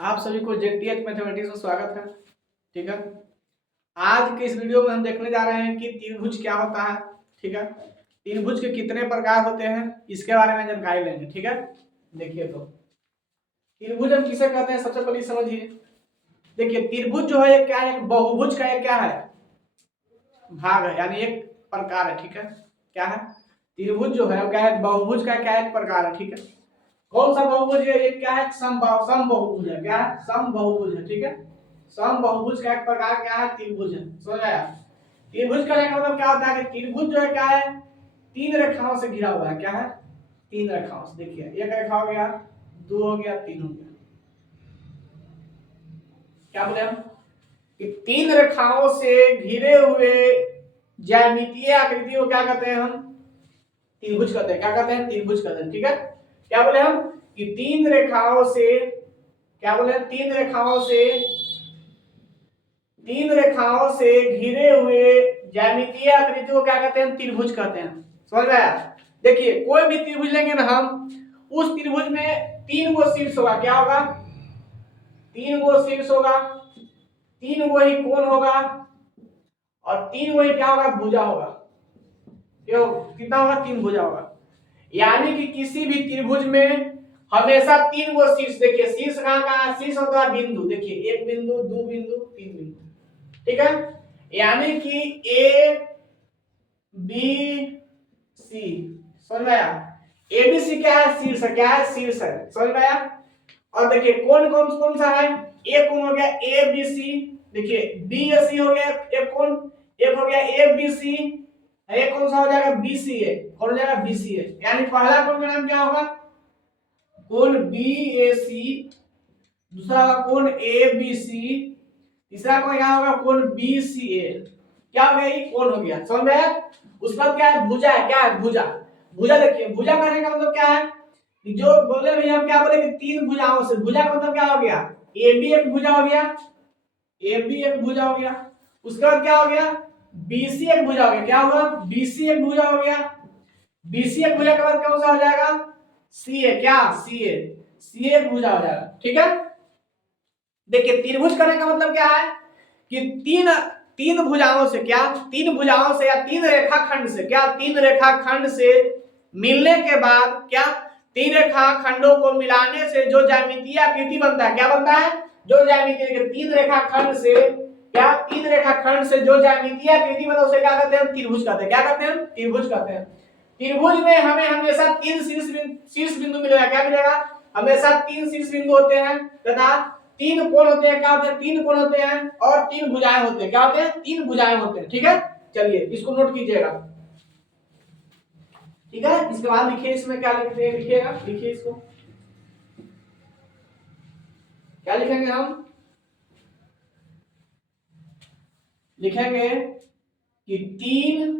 आप सभी को जेटीएच मैथमेटिक्स में स्वागत है। ठीक है, आज के इस वीडियो में हम देखने जा रहे हैं कि त्रिभुज क्या होता है। ठीक है, त्रिभुज के कितने प्रकार होते हैं इसके बारे में जानकारी लेंगे। ठीक है, देखिए तो त्रिभुज हम किसे कहते हैं सबसे पहले समझिए। देखिए त्रिभुज जो है क्या है, एक बहुभुज का एक क्या है भाग है, यानी एक प्रकार है। ठीक है, क्या है त्रिभुज जो है क्या है, बहुभुज का क्या एक प्रकार है। ठीक है, कौन सा बहुभुज है ये, क्या है सम बहुभुज है। क्या है, सम बहुभुज है। ठीक है, सम बहुभुज का एक प्रकार क्या है, त्रिभुज है। समझ आया। त्रिभुज का मतलब क्या होता है कि त्रिभुज जो है क्या है, तीन रेखाओं से घिरा हुआ है। क्या है, तीन रेखाओं से। देखिए एक रेखा हो गया, दो हो गया, तीन हो गया। क्या बोले हम कि तीन रेखाओं से घिरे हुए ज्यामितीय आकृति को क्या कहते हैं, हम त्रिभुज कहते हैं। क्या कहते हैं, त्रिभुज कहते हैं। ठीक है, क्या बोले हम कि तीन रेखाओं से, क्या बोले, तीन रेखाओं से घिरे हुए ज्यामितीय आकृति को क्या कहते हैं, त्रिभुज कहते हैं। समझ में आया। देखिए कोई भी त्रिभुज लेंगे ना हम, उस त्रिभुज में तीन गो शीर्ष होगा। क्या होगा, तीन गो शीर्ष होगा, तीन गो ही कोण होगा, और तीन गो ही क्या होगा, भुजा होगा। क्यों, कितना होगा, तीन भुजा होगा। यानी कि किसी भी त्रिभुज में हमेशा तीन गो शीर्ष। देखिए शीर्ष कहां है, शीर्ष होता है बिंदु। देखिए एक बिंदु, दो बिंदु, तीन बिंदु। ठीक है, यानी कि ए बी सी। समझ में आया। ए बी सी क्या है, शीर्ष है। क्या है, शीर्ष है। समझ में आया। और देखिए कौन कौन कौन सा है, ए कौन हो गया, ए बी सी। देखिए बी ए सी हो गया एक कौन, एक हो गया ए बी सी, एक कौन सा हो जाएगा, बी सी ए। कौन हो जाएगा, बी सी ए। यानी पहला कौन का नाम क्या होगा, कोण बी ए सी, दूसरा होगा कोण ए बी सी, तीसरा कोण क्या होगा, कोण बी सी ए। क्या हो गया, ये कोण हो गया। समझ में। उसके बाद क्या है, भुजा है। क्या है, भुजा। भुजा देखिए, भुजा करने का मतलब क्या है कि जो बोले भैया, हम क्या बोले कि तीन भुजाओं से, भुजा का मतलब क्या हो गया, ए बी एक भुजा हो गया, ए बी एक भुजा हो गया। उसके बाद क्या हो गया, बी सी एक भुजा हो गया। क्या होगा, बी सी एक भुजा हो गया। बी सी एक भुजा के बाद कौन सा हो जाएगा, सी ए। क्या, सी ए, सी ए एक भुजा हो जाएगा। ठीक है, देखिए त्रिभुज करने का मतलब क्या है कि तीन तीन भुजाओं से, क्या तीन भुजाओं से या तीन रेखाखंड से, क्या तीन रेखाखंड से मिलने के बाद, क्या तीन रेखाखंडों को मिलाने से जो ज्यामितीय आकृति बनता है। क्या बनता है, जो ज्यामितीय, तीन रेखाखंड से, क्या तीन रेखाखंड से जो ज्यामितीय आकृति बनता है उसे क्या कहते हैं, त्रिभुज कहते हैं। क्या कहते हैं, त्रिभुज कहते हैं। त्रिभुज में हमें हमेशा तीन शीर्ष बिंदु मिलेगा। क्या मिलेगा, हमेशा तीन शीर्ष बिंदु होते हैं तथा तीन कोण होते हैं। क्या होते हैं, तीन कोण होते हैं, और तीन भुजाएं होते हैं। क्या होते हैं, तीन भुजाएं होते हैं। ठीक है, चलिए इसको नोट कीजिएगा। ठीक है, इसके बाद लिखिए, इसमें क्या लिखते हैं, लिखिएगा, लिखिए इसको। क्या लिखेंगे हम, लिखेंगे कि तीन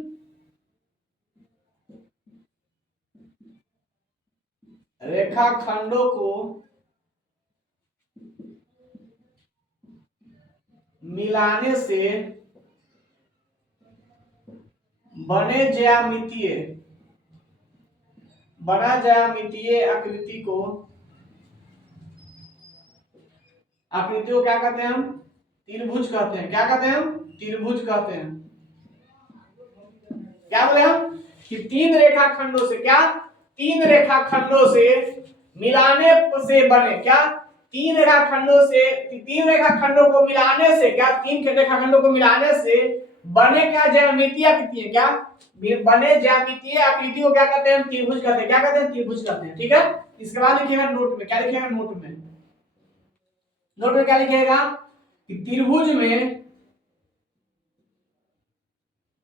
रेखाखंडों को मिलाने से बने ज्यामितीय आकृति को क्या कहते हैं, हम त्रिभुज कहते हैं। क्या कहते हैं, हम त्रिभुज कहते हैं। क्या बोले हम कि तीन रेखाखंडों से, क्या तीन रेखाखंडों से मिलाने से बने, क्या तीन रेखाखंडों को मिलाने से, क्या तीन रेखाखंडों को मिलाने से बने क्या ज्यामितीय आकृति है। क्या बने ज्यामितीय आकृति को क्या कहते हैं, त्रिभुज कहते हैं। क्या कहते हैं, त्रिभुज कहते हैं। ठीक है, इसके बाद लिखिएगा नोट में। क्या लिखिएगा, नोट में क्या लिखिएगा कि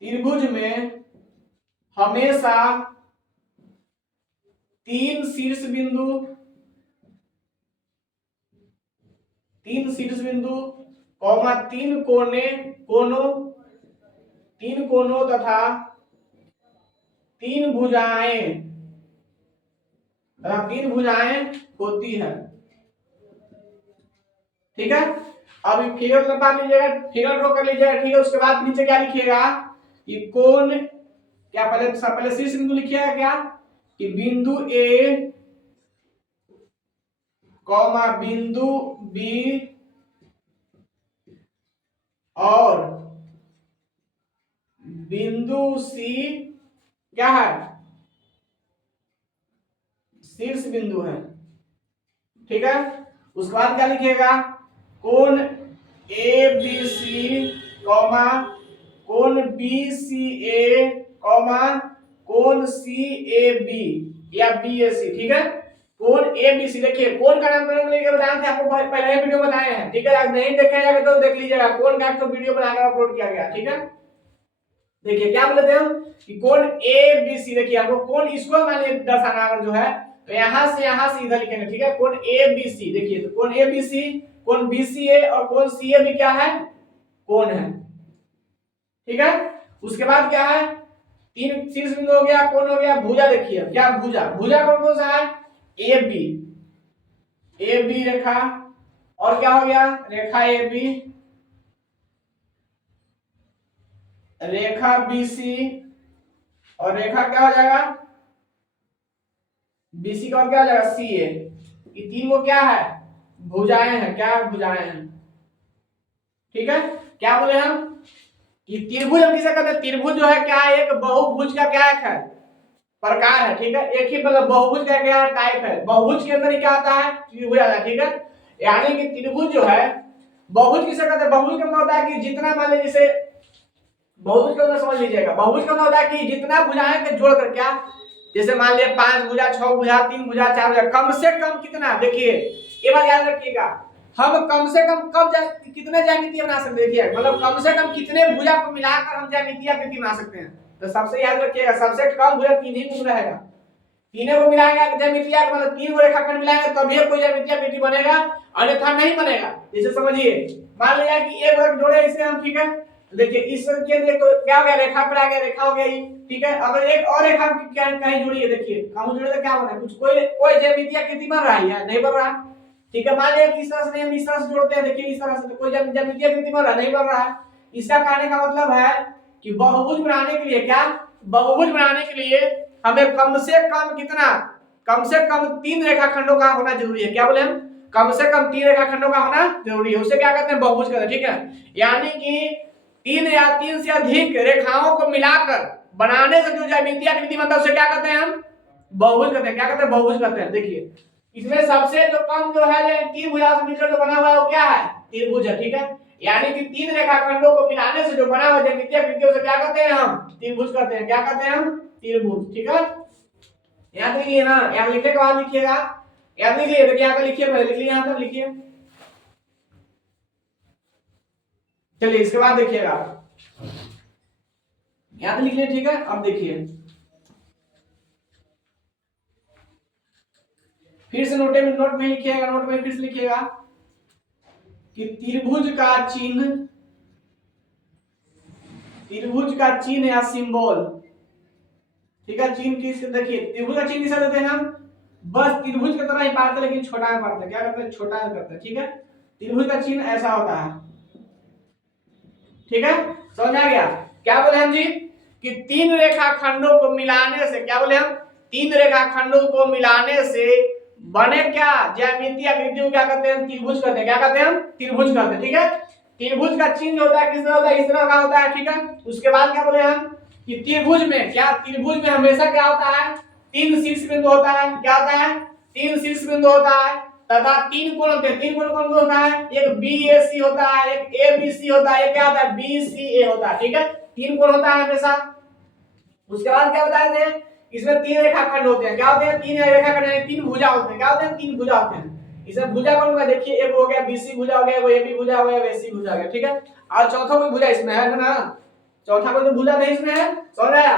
त्रिभुज में हमेशा तीन शीर्ष बिंदु कौमा तीन कोनों तथा तीन भुजाएं होती है। ठीक है, अब फिगर बता लीजिएगा, फिगर ड्रॉ कर लीजिएगा। ठीक है, उसके बाद नीचे क्या लिखिएगा कि कोण, क्या पहले शीर्ष बिंदु लिखिएगा, क्या कि बिंदु ए कॉमा बिंदु बी और बिंदु सी क्या है, शीर्ष बिंदु है। ठीक है, उसके बाद क्या लिखिएगा, कोण ए बी सी कॉमा कोण बी सी ए कॉमा कोण सी ए बी या बी ए सी। ठीक है, कोण ए बी सी। देखिए कोण का नामकरण लेके बताए थे आपको, पहले ही वीडियो बताए हैं। ठीक है, अगर नहीं देखा जाएगा तो देख लीजिएगा, कोण का तो वीडियो बनाकर अपलोड किया गया। ठीक है, देखिए क्या बोलते हैं कि कोण ए बी सी। देखिए आपको कोण इसको मान लीजिए दर्शाना जो है तो यहां से इधर लिखेंगे। ठीक है, कोण ए बी सी। देखिए तो कोण ए बी सी, कोण बी सी ए और कोण सी ए बी क्या है, कोण है। ठीक है, उसके बाद क्या है, तीन शीर्ष बिंदु हो गया, कोण हो गया, भुजा। देखिए क्या भुजा, भुजा कौन कौन सा है, ए बी, ए बी रेखा, और क्या हो गया, रेखा A B, Rekha B C, और रेखा क्या हो जाएगा, बीसी का, और क्या हो जाएगा, सी ए। ये तीन वो क्या है, भुजाएं हैं। क्या भुजाएं हैं। ठीक है, क्या बोले हम कि त्रिभुज हम किसे कहते हैं, त्रिभुज जो है क्या है, एक बहुभुज का क्या है, प्रकार है। ठीक है, एक ही मतलब बहुभुज का क्या टाइप है, बहुभुज के अंदर ही क्या आता है, त्रिभुज आता है। ठीक है, यानी कि त्रिभुज जो है, बहुभुज किसे कहते हैं, बहुभुज का मतलब होता है कि जितना मान लीजिए जैसे बहुभुज का मतलब समझ लीजिएगा, बहुभुज का मतलब होता है कि जितना भुजाएं के जोड़कर क्या, जैसे मान लिया 5 भुजा, 6 भुजा, 3 भुजा, 4 भुजा, कम से कम कितना, देखिए ये बात याद रखिएगा, हम कम से कम कितने ज्यामितीय बना सकते हैं। देखिए मतलब कम से कम कितने भुजा को मिलाकर हम ज्यामितीय आकृति बना सकते हैं। तो सबसे याद रखिएगा, सबसे कम भुजा 3 ही गुण रहेगा, तीनों को मिलाएंगे ज्यामितीय, मतलब 3 को रेखाखंड मिलाएंगे तभी कोई ज्यामितीय आकृति बनेगा, अन्यथा नहीं बनेगा। जैसे समझिए मान लिया कि एक वर्ग जोड़े इसे हम। ठीक है, तो देखिए इस के लिए तो क्या हो गया, रेखा पर आ गया, रेखा हो गया ये। ठीक है, अगर एक और रेखा कहीं जुड़ी है, देखिए हम जुड़े तो क्या बना, कुछ कोई ज्यामितीय आकृति बन रहा है या नहीं बन रहा। ठीक है, मान लिया कि इस तरह से हम इस तरह से जोड़ते हैं, देखिए इस तरह से, तो कोई ज्यामितीय आकृति बन रहा नहीं बन रहा है। इसका कहने का मतलब है कि बहुभुज बनाने के लिए क्या, बहुभुज बनाने के लिए हमें कम से कम कितना, कम से कम 3 रेखाखंडों का होना जरूरी है। क्या बोले हम, कम से कम 3 रेखाखंडों का होना जरूरी है, उसे क्या कहते हैं, बहुभुज कहते हैं। ठीक है, यानी कि 3 या 3 से अधिक रेखाओं को मिलाकर बनाने से जो ज्यामितीय आकृति बनता है उसे क्या कहते हैं, हम बहुभुज कहते हैं। क्या कहते हैं, बहुभुज कहते हैं। देखिए इसमें सबसे जो कम जो है 3 भुजा से मिलकर जो बना हुआ है वो क्या है, त्रिभुज है। ठीक है, यानी कि 3 रेखाखंडों को मिलाने से जो बना हुआ ज्यामितीय आकृति उसे क्या कहते हैं, हम त्रिभुज कहते हैं। क्या कहते हैं, हम त्रिभुज। ठीक है, याद लिखिए ना, याद लिखने के बाद लिखिएगा, याद लिखिए, देखिए यहाँ पे लिखिए, पहले लिख लीजिए, यहाँ पे लिखिए। चलिए इसके बाद देखिएगा, याद लिख लीजिए। ठीक है, अब देखिए फिर से नोट में लिखिएगा, नोट में फिर से लिखिएगा कि त्रिभुज का चिन्ह या सिंबल। ठीक है, चिन्ह किस, देखिए त्रिभुज का चिन्ह किसे देते हैं हम, बस त्रिभुज की तरह ही पाते लेकिन छोटा में पाते हैं। क्या करते हैं, छोटा में करते हैं। ठीक है, त्रिभुज का चिन्ह ऐसा होता है। ठीक है, समझ आ गया। क्या बोले हम जी कि 3 रेखाखंडों को मिलाने से, क्या बोले हम, 3 रेखाखंडों को मिलाने से बने क्या ज्यामितीय आकृति को क्या कहते हैं, त्रिभुज कहते हैं। क्या कहते हैं, हम त्रिभुज कहते हैं। ठीक है, त्रिभुज का चिन्ह होता है किस तरह होता है, इस तरह का होता है। ठीक है, उसके बाद क्या बोले हम कि त्रिभुज में क्या, त्रिभुज में हमेशा क्या होता है, 3 शीर्ष बिंदु होता है। क्या होता है, 3 शीर्ष बिंदु होता है तथा 3 कोण होते हैं। 3 कोण कौन कौन होता है, एक बी ए सी होता है, एक ए बी सी होता है, एक क्या होता है, बी सी ए होता है। ठीक है, 3 कोण होता है हमेशा। उसके बाद क्या बताए थे, इसमें 3 रेखाखंड होते हैं। क्या होते हैं, 3 रेखाखंड यानी 3 भुजा होते हैं। क्या होते हैं, 3 भुजा होते हैं। इसमें भुजा कौन होगा, देखिए एक हो गया बीसी भुजा हो गया, वो एबी भुजा हो गया, एसी भुजा हो गया। ठीक है, और चौथा कोई भुजा इसमें है ना, चौथा कोई तो भुजा नहीं इसमें है। समझ आया,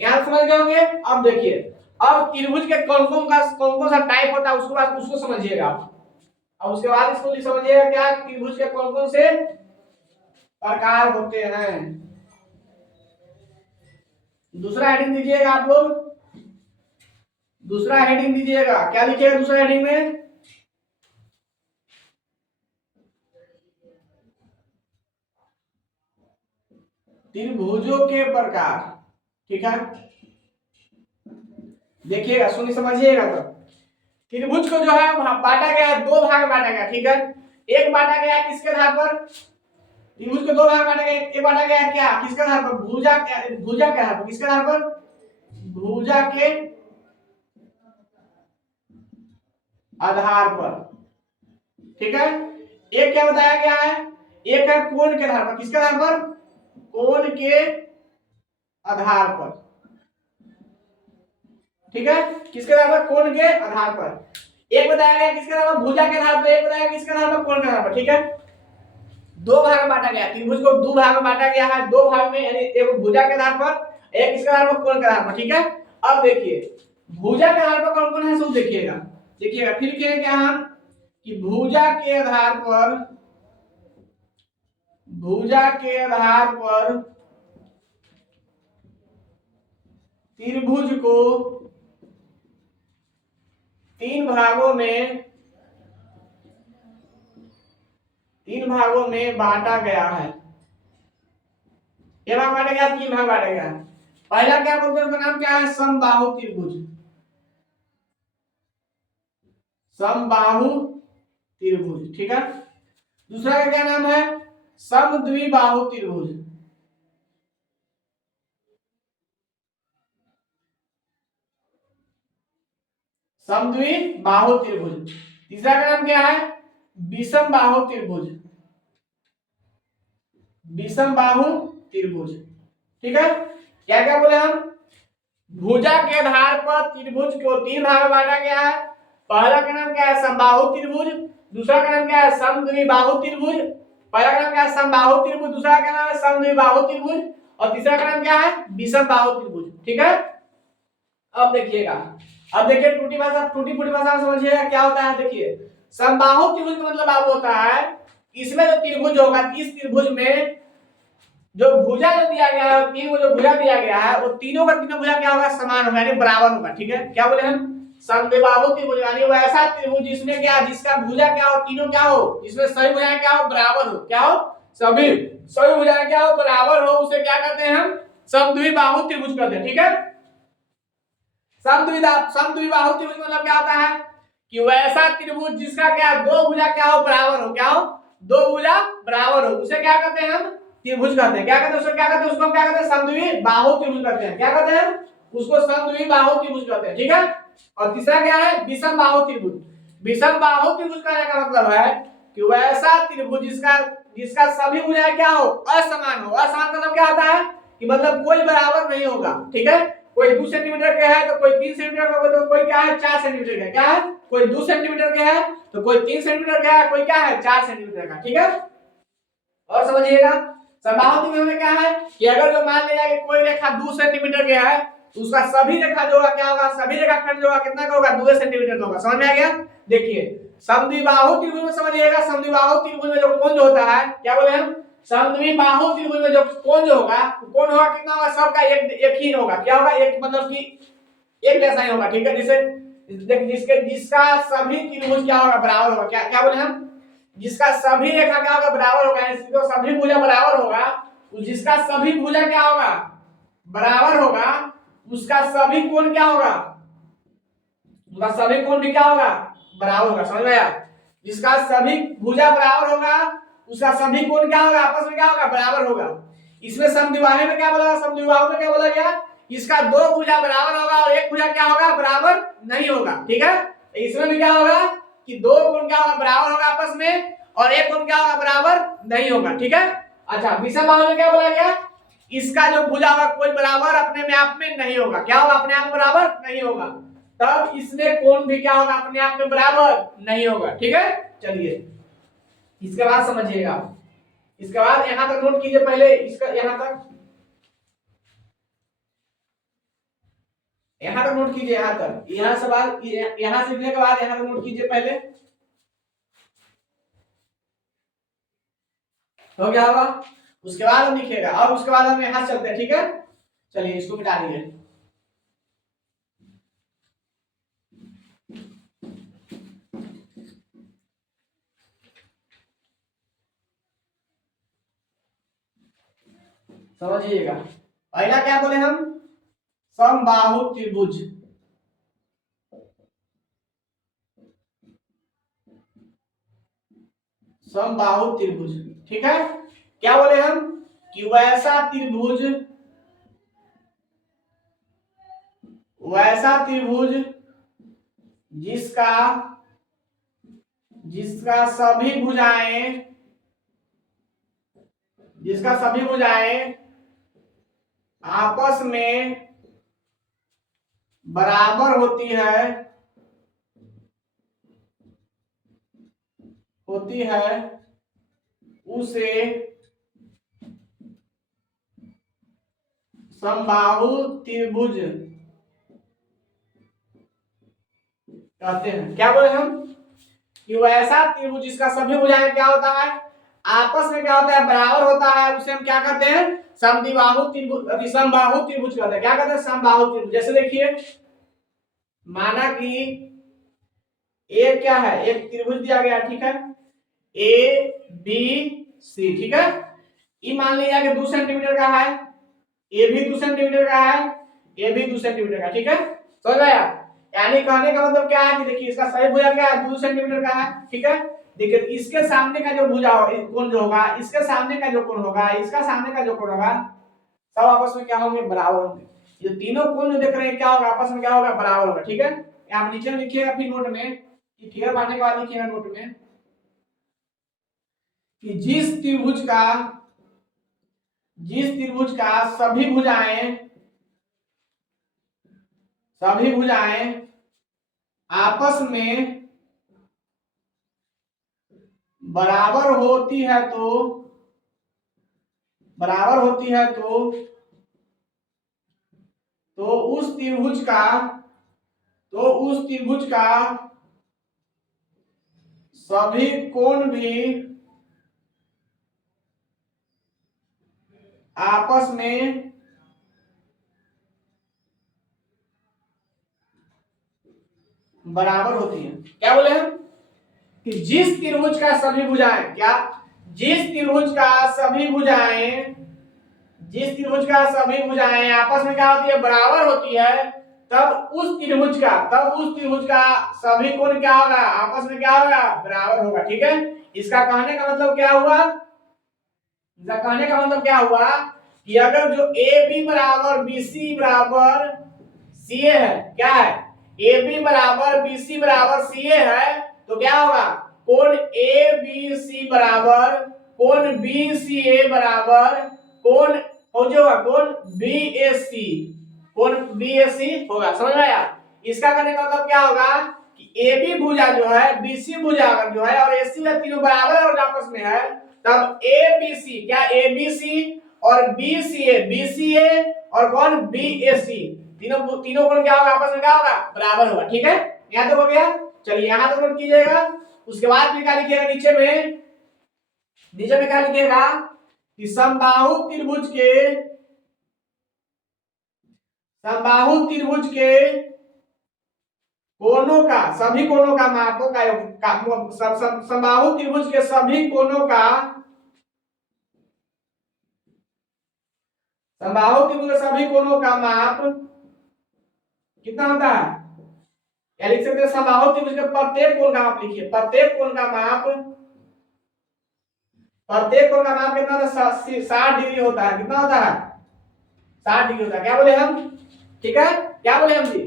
यहां समझ गए होंगे। अब देखिए, अब त्रिभुज के कौन कौन सा टाइप होता है उसके बाद उसको समझिएगा। अब उसके बाद इसको समझिएगा क्या, त्रिभुज के कौन कौन से प्रकार होते हैं। दूसरा हेडिंग दीजिएगा आप लोग, दूसरा हेडिंग दीजिएगा। क्या लिखिएगा दूसरा हेडिंग में, त्रिभुजों के प्रकार। ठीक है, देखिएगा, सुनिए समझिएगा। तो त्रिभुज को जो है बांटा गया है, दो भाग में बांटा गया, ठीक है। एक बांटा गया किसके आधार पर, त्रिभुज को दो भाग में बांटा गया, एक बांटा गया क्या, किसके आधार पर, भुजा के आधार पर, किसके आधार पर, भुजा के आधार पर, ठीक है। एक क्या बताया गया है, एक है कोण के आधार पर, किसके आधार पर, कोण के आधार पर, ठीक है, किसके आधार पर, कोण के आधार पर। एक बताया गया किसके आधार पर, भुजा के आधार पर, एक बताया किसके आधार पर, कोण के आधार पर, ठीक है। दो भाग में बांटा गया, त्रिभुज को दो भाग में बांटा गया है, दो भाग में, यानी एक भुजा के आधार पर, एक किसके आधार पर, कोण के आधार पर, ठीक है। अब देखिए भुजा के आधार पर कौन कौन है, सब देखिएगा, देखिएगा फिर लिखेंगे क्या हम, कि भुजा के आधार पर, भुजा के आधार पर त्रिभुज को तीन भागों में बांटा गया है। ये भाग बांटा गया, तीन भाग बांटा गया। पहला क्या बोलते हैं, उसका नाम क्या है, समबाहु त्रिभुज, समबाहु त्रिभुज, ठीक है। दूसरा का क्या नाम है, समद्विबाहु त्रिभुज, समद्विबाहु त्रिभुज। तीसरा का नाम क्या है, विषम बाहु त्रिभुज, विषम बाहु त्रिभुज, ठीक है। क्या क्या बोले हम, भुजा के आधार पर त्रिभुज को तीन भाग में बांटा गया है। पहला का नाम क्या है, समबाहु त्रिभुज, दूसरा का नाम क्या है, समद्विबाहु त्रिभुज। पहला का नाम क्या है, समबाहु त्रिभुज, दूसरा का नाम है समद्विबाहु त्रिभुज, और तीसरा का नाम क्या है, विषम बाहु त्रिभुज, ठीक है। अब देखिएगा, अब देखिए टूटी भाषा, टूटी फूटी भाषा समझिएगा क्या होता है। देखिए समबाहु त्रिभुज का मतलब आप होता है, इसमें जो त्रिभुज होगा, इस त्रिभुज में जो भुजा जो दिया गया है, तीन को जो भुजा दिया गया है, वो तीनों का तीनों भुजा क्या होगा, समान होगा, यानी बराबर होगा, ठीक है। क्या बोले हम, समद्विबाहु त्रिभुज, यानी वो ऐसा त्रिभुज जिसमें क्या, जिसका भुजा क्या हो, तीनों क्या हो, जिसमें सभी भुजाएं क्या हो, बराबर हो, क्या हो, सभी सभी भुजाएं क्या हो, बराबर हो, उसे क्या कहते हैं हम, समद्विबाहु त्रिभुज कहते हैं, ठीक है। समद्विबाहु त्रिभुज मतलब क्या होता है, कि वैसा त्रिभुज जिसका क्या, दो भुजा क्या हो, बराबर हो, क्या हो, दो भुजा बराबर हो, उसे क्या कहते हैं हम, त्रिभुज कहते हैं। क्या कहते हैं उसको, क्या कहते हैं उसको, क्या कहते हैं, समद्विबाहु त्रिभुज कहते हैं। क्या कहते हैं उसको, समद्विबाहु त्रिभुज कहते हैं, ठीक है। और तीसरा क्या है, विषम बाहु त्रिभुज। विषम बाहु त्रिभुज कहने का मतलब है कि वैसा त्रिभुज जिसका जिसका सभी भुजाएं क्या हो, असमान हो। असमान का मतलब क्या होता है, कि मतलब कोई बराबर नहीं होगा, ठीक है। कोई 2 सेंटीमीटर का है तो कोई 3 सेंटीमीटर का, तो कोई क्या है 4 सेंटीमीटर का, क्या है, कोई 2 सेंटीमीटर का है तो कोई 3 सेंटीमीटर का है, कोई क्या है 4 सेंटीमीटर का, ठीक है। और समझिएगा समबाहु त्रिभुज में क्या है, कि अगर जो मान लिया कि कोई रेखा 2 सेंटीमीटर का है, तो उसका सभी रेखा जो होगा क्या होगा, सभी रेखाखंड जो होगा कितना का होगा, 2 सेंटीमीटर का होगा। समझ में आ गया। देखिए समद्विबाहु त्रिभुज में समझिएगा, समद्विबाहु त्रिभुज में जो कोण जो होता है, क्या बोले हम, समद्विबाहु त्रिभुज में जो कोण जो होगा, कोण होगा कितना होगा, सबका एक ही होगा, क्या होगा, एक मतलब कि एक जैसा ही होगा, ठीक है। जिसके जिसका सभी त्रिभुज क्या होगा, बराबर होगा। क्या क्या बोले हम, जिसका सभी रेखा क्या होगा, बराबर होगा, इसको सभी भुजा बराबर होगा, जिसका सभी भुजा क्या होगा, बराबर होगा, उसका सभी कोण क्या होगा, उसका सभी कोण भी क्या होगा, बराबर होगा। समझ में आया। जिसका सभी भुजा बराबर होगा, उसका सभी कोण क्या होगा, आपस में क्या होगा, बराबर होगा। इसमें समद्विबाहु में क्या बोला, समद्विबाहु में क्या बोला गया, इसका दो भुजा बराबर होगा और एक भुजा क्या होगा, बराबर नहीं होगा, ठीक है। इसमें भी क्या होगा, कि दो कोण क्या होगा, बराबर होगा आपस में, और एक कोण क्या होगा, बराबर नहीं होगा, ठीक है। अच्छा विषम बाहु में क्या बोला गया, इसका जो भुजा होगा कोई बराबर अपने में आप में नहीं होगा, क्या होगा, अपने आप में बराबर नहीं होगा, तब इसमें कोण भी क्या होगा, अपने आप में बराबर नहीं होगा, ठीक है। चलिए इसके बाद समझिएगा, इसके बाद यहां तक नोट कीजिए पहले, इसका यहां तक नोट कीजिए, यहां तक, यहां से बाद यहां से लिखने के बाद यहां तक नोट कीजिए पहले, हो गया होगा। उसके बाद हम लिखिएगा, और उसके बाद हम यहां चलते हैं, ठीक है। चलिए इसको मिटा दीजिए। समझिएगा पहला क्या बोले हम, समबाहु त्रिभुज, समबाहु त्रिभुज। ठीक है, क्या बोले हम कि वैसा त्रिभुज जिसका सभी भुजाएं आपस में बराबर होती है उसे समबाहु त्रिभुज कहते हैं। क्या बोले हम कि वैसा त्रिभुज जिसका सभी भुजाएं क्या होता है, आपस में क्या होता है, बराबर होता है, उसे हम क्या कहते हैं, समद्विबाहु त्रिभुज, समबाहु त्रिभुज कहते हैं। क्या कहते हैं, समबाहु त्रिभुज। जैसे देखिए, माना कि ए क्या है, एक त्रिभुज दिया गया, ठीक है, ए बी सी, ठीक है। ये मान लिया कि 2 सेंटीमीटर का है, ए भी 2 सेंटीमीटर का है, ए भी 2 सेंटीमीटर का, ठीक है, समझ आया। यानी कहने का मतलब क्या है कि देखिए इसका सही भुजा क्या है, 2 सेंटीमीटर का है, ठीक है। देखिए इसके सामने का जो भुजा कोण जो होगा, इसके सामने का जो कोण होगा, इसका सामने का जो कोण होगा, सब आपस में क्या होंगे, बराबर होंगे। ये तीनों कोण जो देख रहे हैं क्या होगा, आपस में क्या होगा, बराबर होगा, ठीक है। आप नीचे में लिखिएगा फिर नोट में, फिगर बनाने के बाद लिखिएगा नोट में कि जिस त्रिभुज का सभी भुजाएं आपस में बराबर होती है तो उस त्रिभुज का सभी कोण भी आपस में बराबर होती है। क्या बोले हम कि जिस त्रिभुज का सभी भुजाएं आपस में क्या होती है, बराबर होती है, तब उस त्रिभुज का सभी कोण क्या होगा, आपस में क्या होगा, बराबर होगा, ठीक है। इसका कहने का मतलब क्या हुआ कि अगर जो ए बी बराबर बी सी बराबर सी ए है, क्या है, ए बी बराबर बी सी बराबर सी ए है, तो क्या होगा, कोण ए बी सी बराबर कोण बी सी ए बराबर कोण हो जाएगा, कोण बी ए सी होगा। समझ में आया। इसका करने का मतलब क्या होगा कि ए बी भुजा जो है, बी सी भुजा अगर जो है और ए सी है, तीनों बराबर है और आपस में है, तब ए बी सी क्या, ए बी सी और बी सी ए और कौन, बी ए सी, तीनों कोण क्या होगा, आपस में क्या होगा, बराबर होगा, ठीक है। यहां तक हो गया। चलिए यहां तक नोट कीजिएगा। उसके बाद फिर क्या लिखिएगा, नीचे में क्या लिखिएगा कि समबाहु त्रिभुज के कोणों का, सभी कोणों का मापों का समबाहु त्रिभुज के सभी कोणों का माप कितना होता है, या लिख सकते हैं समबाहु त्रिभुज के प्रत्येक कोण का माप। लिखिए प्रत्येक कोण का माप कितना होता है, 60 डिग्री होता है। कितना होता है, 60 डिग्री होता है। क्या बोले हम, ठीक है, क्या बोले हम जी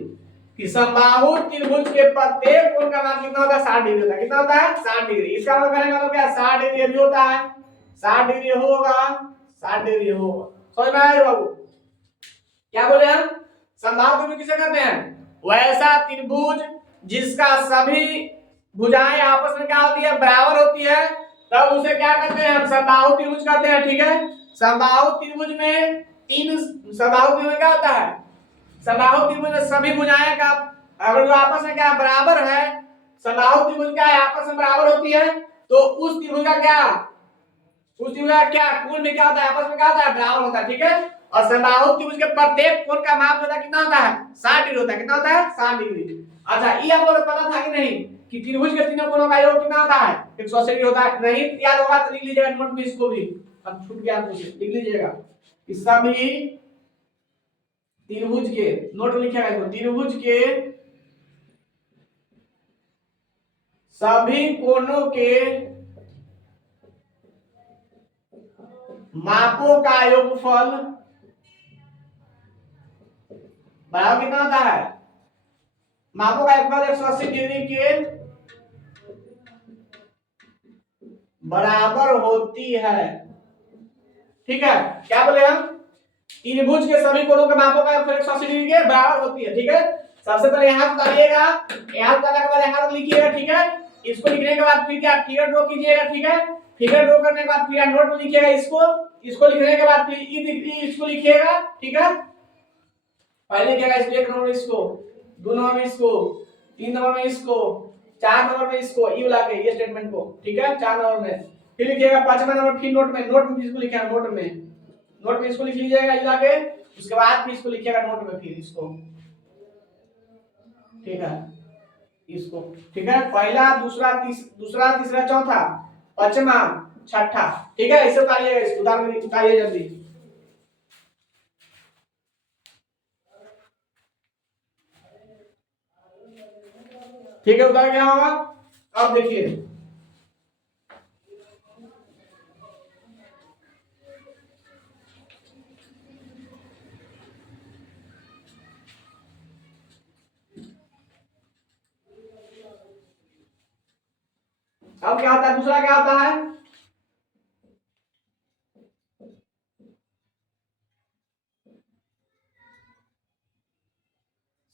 कि समबाहु त्रिभुज के प्रत्येक कोण का माप कितना होता है, 60 डिग्री होता है। कितना होता है, 60 डिग्री। इसका मतलब कहने का मतलब क्या, 60 डिग्री भी होता है, 60 डिग्री होगा, 60 डिग्री होगा। समझ में आया बाबू। क्या बोले हम, समबाहु त्रिभुज किसे कहते हैं, वैसा त्रिभुज जिसका सभी भुजाएं आपस में क्या होती है, बराबर होती है, तब उसे क्या कहते हैं, हम समबाहु त्रिभुज कहते हैं, ठीक है। समबाहु त्रिभुज में समबाहु त्रिभुज क्या होता है, समबाहु त्रिभुज में सभी भुजाएं का अगर जो आपस में क्या बराबर है, समबाहु त्रिभुज क्या है, आपस में बराबर होती है, तो उस त्रिभुज का क्या कोण में क्या होता है, आपस में क्या होता है, बराबर होता है, ठीक है। और समबाहु त्रिभुज के प्रत्येक कोण का माप होता है, कितना होता है, 60 डिग्री होता है। कितना होता है, 60 डिग्री। अच्छा, ये आप लोगों को पता था कि नहीं कि त्रिभुज के तीनों कोणों का योग कितना होता है, 180 डिग्री होता है। नहीं याद होगा तो लिख लीजिएगा नोट में, इसको भी अब छूट गया आपको, लिख लीजिएगा कि सभी त्रिभुज के, नोट में लिखिएगा इसको, त्रिभुज के सभी कोणों के मापों का योगफल बराबर कितना होता है? मापों का योगफल 180 डिग्री के बराबर होती है। ठीक है, क्या बोले हम? त्रिभुज के सभी कोणों के मापों का योगफल 180 डिग्री के बराबर होती है। ठीक है, सबसे पहले यहां उतारिएगा, यहां उतारने के बाद यहां लिखिएगा। ठीक है, इसको लिखने के बाद फिर क्या फिगर ड्रॉ कीजिएगा। ठीक है, फिगर ड्रॉ करने के बाद फिर नोट में लिखिएगा इसको लिखने के बाद फिर इसको लिखिएगा। ठीक है, पहले लिखिएगा इसको 1 नंबर में इसको, 2 नंबर में इसको, 3 नंबर में इसको, 4 नंबर में इसको, ये वाला के ये स्टेटमेंट को। ठीक है, 4 नंबर में फिर लिखिएगा 5वां नंबर फिर नोट में इसको लिखिएगा। नोट में इसको लिख लीजिएगा ये लाके, उसके बाद फिर इसको लिखिएगा नोट में फिर इसको। ठीक है, इसको। ठीक है, पहला दूसरा तीसरा चौथा पांचवा छठा। ठीक है, ऐसे उतारिएगा इसको, उतारिए जल्दी। ठीक है, उतार क्या होगा? अब देखिए अब क्या होता है, दूसरा क्या होता है?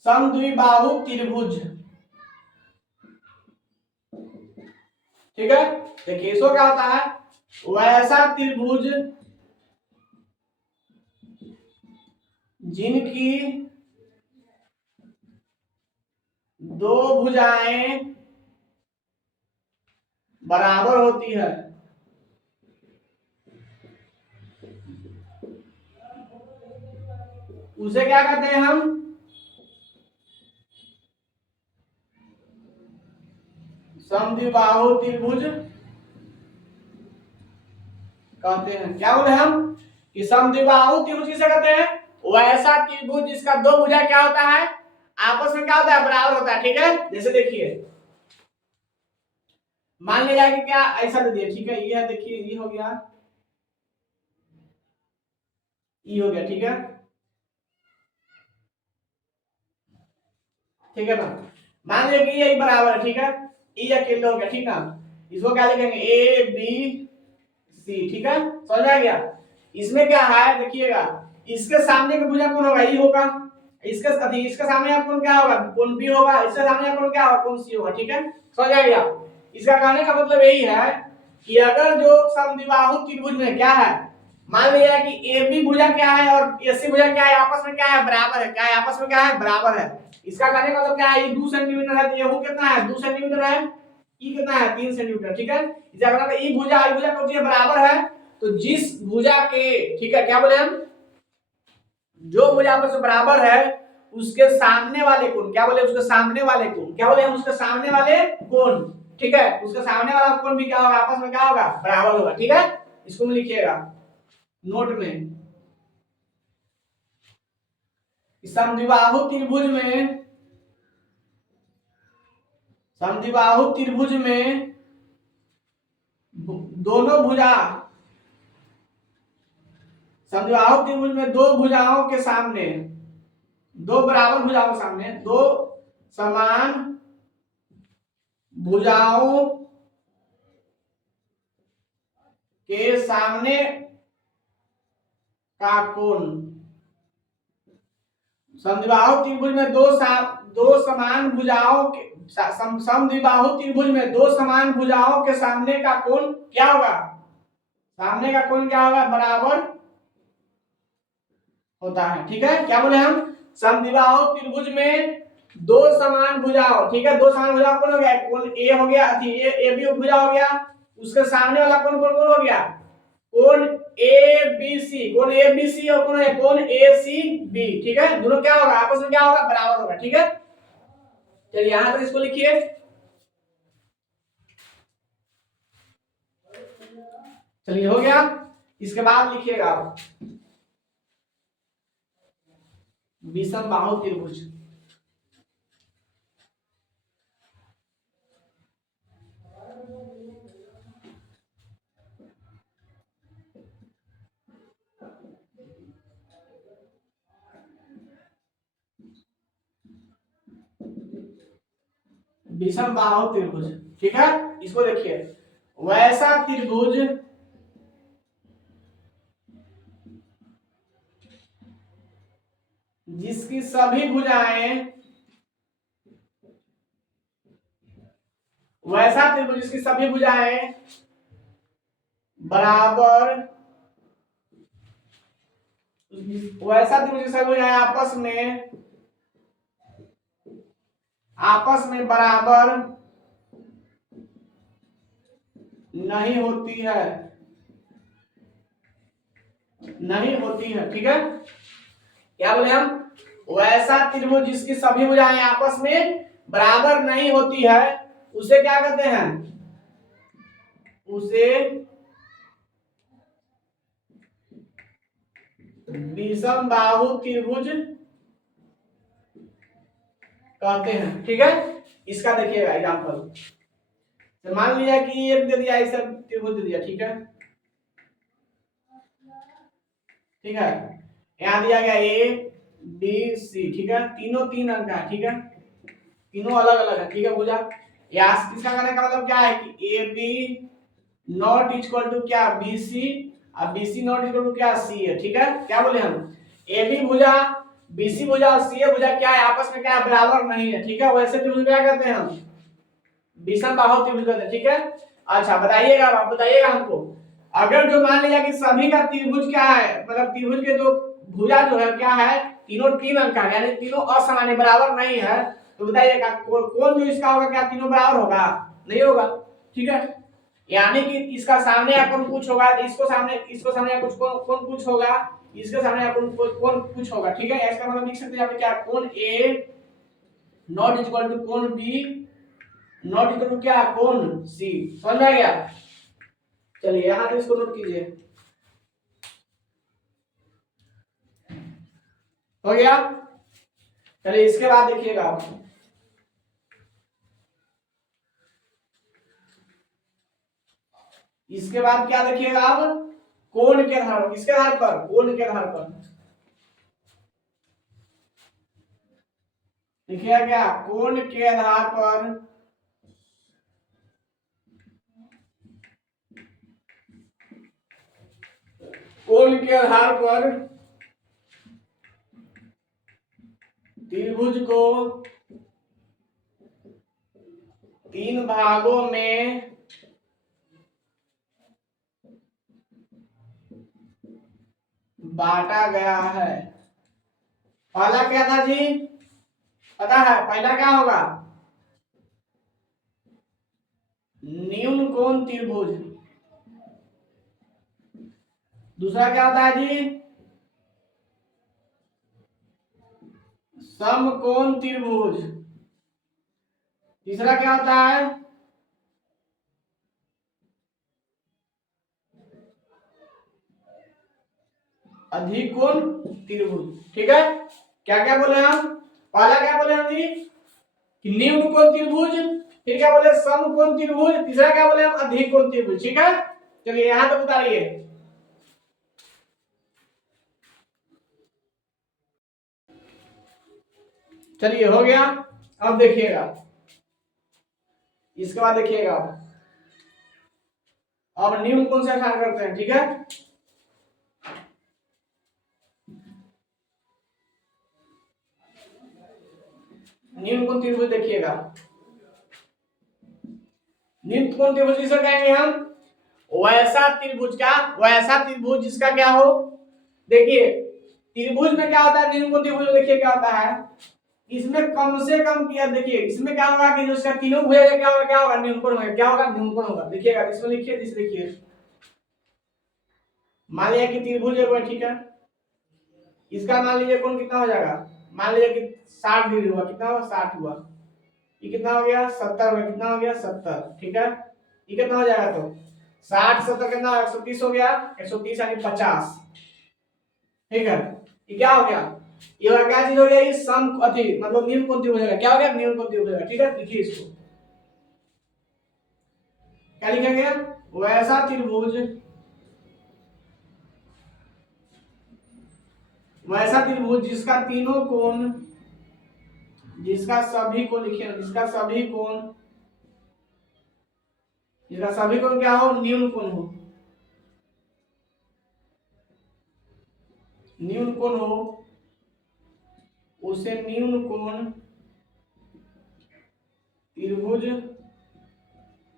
समद्विबाहु त्रिभुज। ठीक है, देखिए इसको क्या होता है? वैसा त्रिभुज जिनकी दो भुजाएं बराबर होती है। उसे क्या कहते हैं हम? समद्विबाहु त्रिभुज कहते हैं। क्या बोले हम कि समद्विबाहु त्रिभुज किसे कहते हैं? वैसा त्रिभुज जिसका दो भुजा क्या होता है, आपस में क्या होता है, बराबर होता है। ठीक है, जैसे देखिए मान लिया कि क्या ऐसा दे दिया। ठीक है, ये है, देखिए ये हो गया, ये हो गया। ठीक है, ठीक है ना, मान लिया कि ये बराबर है। ठीक है, ये अकेले हो गया। ठीक ना, इसको क्या लिखेंगे? A B C. ठीक है, समझ आ गया? इसमें क्या है देखिएगा, इसके सामने का भुजा कौन होगा? ये होगा। इसके सामने आप कौन क्या होगा? कौन बी होगा। इसके सामने आप कौन क्या होगा? कौन सी होगा। ठीक है, समझ आ गया? इसका कहने का मतलब यही है कि अगर जो समद्विबाहु त्रिभुज में क्या है, मान लिया कि ए बी भुजा क्या है और ए सी भुजा क्या है, आपस में क्या है? बराबर है। क्या है? आपस में क्या है? बराबर है। इसका कहने का मतलब क्या है? ये 2 सेंटीमीटर है, तो ये कितना है? 2 सेंटीमीटर है। ई कितना है? 3 सेंटीमीटर। ठीक है, इसका मतलब ई भुजा कौन सी है? बराबर है। तो जिस भुजा के, ठीक है, क्या बोले हम? जो भुजा आपस में बराबर है उसके सामने वाले कोण, क्या बोले? उसके सामने वाले कोण, क्या बोले हम? उसके सामने वाले कोण। ठीक है, उसके सामने वाला कोण भी क्या होगा? आपस में क्या होगा? बराबर होगा। ठीक है, इसको में लिखिएगा नोट में। समद्विबाहु त्रिभुज में, समद्विबाहु त्रिभुज में दोनों भुजा, समद्विबाहु त्रिभुज में दो भुजाओं के सामने, दो बराबर भुजाओं के सामने, दो समान भुजाओं के सामने का कोण, समद्विबाहु त्रिभुज में दो समान भुजाओं के, समद्विबाहु त्रिभुज में दो समान भुजाओं के सामने का कोण क्या होगा? सामने का कोण क्या होगा? बराबर होता है। ठीक है, क्या बोले हम? समद्विबाहु त्रिभुज में दो समान भुजाओं, ठीक है, दो समान भुजाओं कौन हो गया? कोण ए हो गया, ए बी भुजा हो गया, उसके सामने वाला कोण कौन कौन हो गया? कोण ए बी सी, कोण ए बी सी और कौन है? कोण ए सी बी। ठीक है, दोनों क्या होगा? आपस में क्या होगा? बराबर होगा। ठीक है, चलिए यहां तक इसको लिखिए। चलिए हो गया, इसके बाद लिखिएगा आप विषम बाहु त्रिभुज। विषम बाहु त्रिभुज, ठीक है। इसको देखिए, वैसा त्रिभुज जिसकी सभी भुजाएं, वैसा त्रिभुज जिसकी सभी भुजाएं बराबर, वैसा त्रिभुज जिसकी सभी भुजाएं आपस में बराबर नहीं होती है, नहीं होती है, ठीक है। क्या बोले हम, वैसा त्रिभुज जिसकी सभी भुजाएं आपस में बराबर नहीं होती है, उसे क्या कहते हैं, उसे विषम बाहु त्रिभुज कहते हैं, ठीक है। इसका देखिएगा एग्जांपल, तो मान लिया कि एक दे दिया, ऐसा त्रिभुज दे दिया, ठीक है, ठीक है। यहाँ दिया गया ए बी सी, ठीक है, तीनों तीन अंक का, ठीक है, तीनों अलग अलग है, ठीक है, भुजा। यहाँ इसका कहने का मतलब क्या है कि A B not equal to क्या बी सी, और B C not equal to क्या सी है, ठीक है। क्या बोले हम, ए बी भुजा, बी सी भुजा और सी भुजा क्या है, आपस में क्या है, बराबर नहीं है, ठीक है। वैसे त्रिभुज क्या कहते हैं हम, विषम बाहु त्रिभुज कहते हैं, ठीक है। अच्छा बताइएगा, आप बताइएगा हमको, अगर जो मान लिया कि सभी का त्रिभुज क्या है, मतलब त्रिभुज के जो भुजा जो है क्या है, तीनों तीन अंक का, यानी तीनों असमान बराबर नहीं है, तो बताइएगा कौन जो इसका होगा, क्या तीनों बराबर होगा, नहीं होगा, ठीक है। यानी कि इसका सामने अपन कुछ होगा, इसको सामने कुछ कौन कुछ होगा, इसके सामने अपन कौन कुछ होगा, ठीक है। इसका मतलब लिख सकते हैं आप क्या, कोण ए नॉट इक्वल टू कोण बी नॉट इक्वल टू क्या, कोण सी, समझ में आ गया। चलिए यहां तो इसको नोट कीजिए, हो गया। चलिए इसके बाद देखिएगा आप, इसके बाद क्या देखिएगा आप, कोण के आधार पर, किसके आधार पर, कोण के आधार पर, देखिएगा क्या, कोण के आधार पर कोण के आधार पर त्रिभुज को तीन भागों में बांटा गया है। पहला क्या था जी, पता है पहला क्या होगा, न्यून कोण त्रिभुज, दूसरा क्या होता है जी, समकोण त्रिभुज, तीसरा क्या होता है, अधिकोण त्रिभुज, ठीक है। क्या क्या बोले हम, पहला क्या बोले हम जी, कि निम्न कोण त्रिभुज, फिर क्या बोले समकोण त्रिभुज, तीसरा क्या बोले हम, अधिकोण त्रिभुज, ठीक है। चलिए यहां तक उतारिए, चलिए हो गया। अब देखिएगा, इसके बाद देखिएगा, अब निम्न कोण से आसान करते हैं, ठीक है। निम्न कोण त्रिभुज देखिएगा, निम्न कोण त्रिभुज किसे कहेंगे हम, वैसा त्रिभुज का, वैसा त्रिभुज जिसका क्या हो, देखिए त्रिभुज में क्या होता है, निम्न कोण त्रिभुज में देखिए क्या होता है, इसमें कम से कम किया, देखिए इसमें क्या होगा कि जो इसका तीनों भुजा क्या होगा, क्या होगा, न्यूनकोण होगा, क्या होगा, न्यूनकोण होगा, देखिएगा इसमें लिखिए, इस लिखिए, मान लिया कि त्रिभुज है, ठीक है, इसका मान लीजिए कोण कितना हो जाएगा, मान लीजिए कि 60 डिग्री हुआ, कितना हुआ, 60 हुआ, ये कितना हो गया, 70 हो गया, कितना हो गया, 70, ठीक है। ये कितना हो जाएगा, तो 60 70 कितना, 130 हो गया, 130 यानी 50, ठीक है। ये क्या हो गया, ये वाला क्या चीज हो गया, ये सम अति मतलब निम्न कोण त्रिभुज हो गया, क्या हो गया, निम्न कोण त्रिभुज हो गया, ठीक है। लिखिए इसको, क्या लिखेंगे, वैसा त्रिभुज, वैसा त्रिभुज जिसका तीनों कोण जिसका सभी कोण लिखे, जिसका सभी कोण क्या हो, न्यून कोण हो, न्यून कोण हो, उसे न्यून कोण त्रिभुज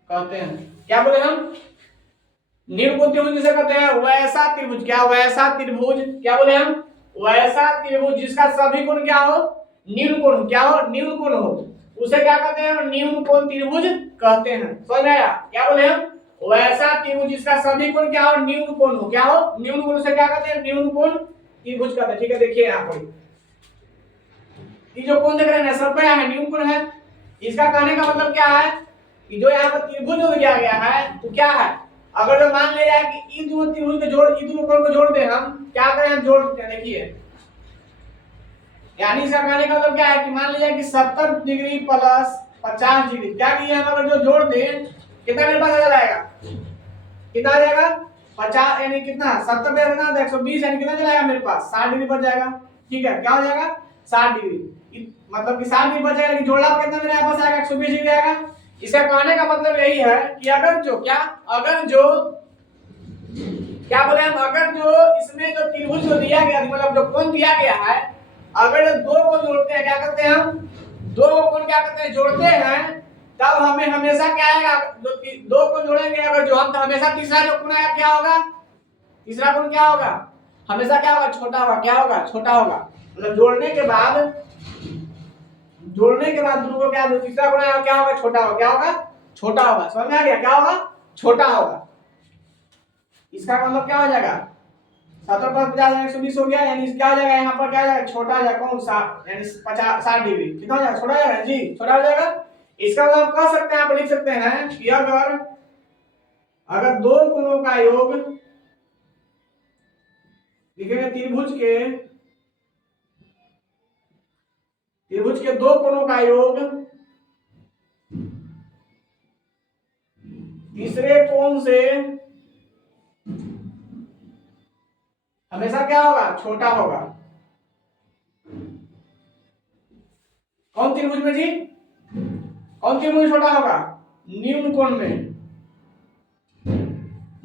कहते हैं। क्या बोले हम, न्यून कोण त्रिभुज किसे कहते हैं, वैसा त्रिभुज, क्या वैसा त्रिभुज, क्या बोले हम, वैसा त्रिभुज जिसका सभी कोण क्या हो, न्यून कोण, क्या हो, न्यून कोण हो, उसे क्या कहते हैं, न्यून कोण त्रिभुज कहते हैं। समझ आया, क्या बोले हम, वैसा त्रिभुज जिसका सभी कोण क्या हो, न्यून कोण हो, क्या हो, न्यून कोण, उसे क्या कहते हैं, न्यून कोण त्रिभुज कहते हैं। ठीक है, देखिए यहाँ पर ये जो कोण देख रहे हैं सब क्या है, न्यून कोण है। इसका कहने का मतलब क्या है कि जो यहाँ पर त्रिभुज हो दिया गया है तो क्या है, अगर जो मान लिया जाए कि इन दोनों त्रिभुज को जोड़, इन दोनों कोण को जोड़ दे, हम क्या करें, हम जोड़ देते हैं। देखिए यानी इसका कहने का मतलब क्या है कि मान लीजिए कि 70 डिग्री प्लस 50 डिग्री, क्या किया हम अगर जो जोड़ दें कितना मेरे पास आ जाएगा, कितना आ जाएगा 50, यानी कितना 70 पे कितना 120, यानी कितना चला जाएगा मेरे पास 60 डिग्री बच जाएगा। ठीक है, क्या हो जाएगा 60 डिग्री, मतलब कि 60 डिग्री बच जाएगा, लेकिन जोड़ला कितना मेरे पास आएगा 120 डिग्री आएगा। इसका कहने का मतलब यही है कि अगर जो क्या, अगर जो क्या बोले हम, अगर जो इसमें जो त्रिभुज जो दिया गया, मतलब जो कोण दिया गया है, अगर दो को जोड़ते हैं, क्या करते हैं हम, दो कोण क्या करते हैं, जोड़ते हैं, तब हमें हमेशा क्या आएगा, जो दो को जोड़ेंगे अगर जो हम, तो हमेशा तीसरा जो कोण आएगा क्या होगा, तीसरा कोण क्या होगा, हमेशा क्या होगा, छोटा होगा, क्या होगा, छोटा होगा। मतलब जोड़ने के बाद दोनों को क्या, जो तीसरा कोण आएगा क्या होगा, छोटा होगा, क्या होगा, छोटा होगा। समझ में आ गया, क्या होगा, छोटा होगा। इसका मतलब क्या हो जाएगा, 70 पर 50 120 हो गया, यानी क्या हो जाएगा, यहाँ पर क्या हो जाएगा, छोटा हो जाएगा, कौन सा, यानी 50 60 डिग्री कितना हो जाएगा, छोटा हो जाएगा जी, छोटा हो जाएगा। इसका मतलब कह सकते हैं, आप लिख सकते हैं कि अगर दो कोणों का योग लिखेंगे, त्रिभुज के दो कोणों का योग तीसरे कोण से हमेशा क्या होगा, छोटा होगा। कौन त्रिभुज में जी, कौन त्रिभुज छोटा होगा, न्यून कोण में।